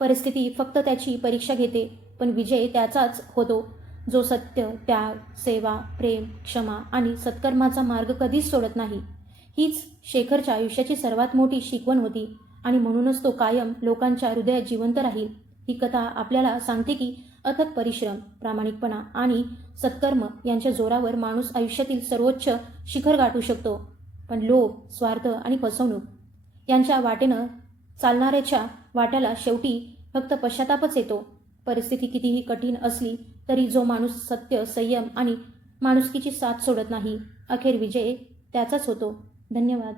परिस्थिती फक्त त्याची परीक्षा घेते, पण विजय त्याचाच होतो जो सत्य, त्याग, सेवा, प्रेम, क्षमा आणि सत्कर्माचा मार्ग कधीच सोडत नाही. हीच शेखरच्या आयुष्याची सर्वात मोठी शिकवण होती आणि म्हणूनच तो कायम लोकांच्या हृदयात जिवंत राहील. ही कथा आपल्याला सांगते की अथक परिश्रम, प्रामाणिकपणा आणि सत्कर्म यांच्या जोरावर माणूस आयुष्यातील सर्वोच्च शिखर गाठू शकतो. पण लोभ, स्वार्थ आणि फसवणूक यांच्या वाटेनं चालणाऱ्याच्या वाट्याला शेवटी फक्त पश्चातापच येतो. परिस्थिती कितीही कठीण असली तरी जो माणूस सत्य, संयम आणि माणुसकीची साथ सोडत नाही, अखेर विजय त्याचाच होतो. धन्यवाद.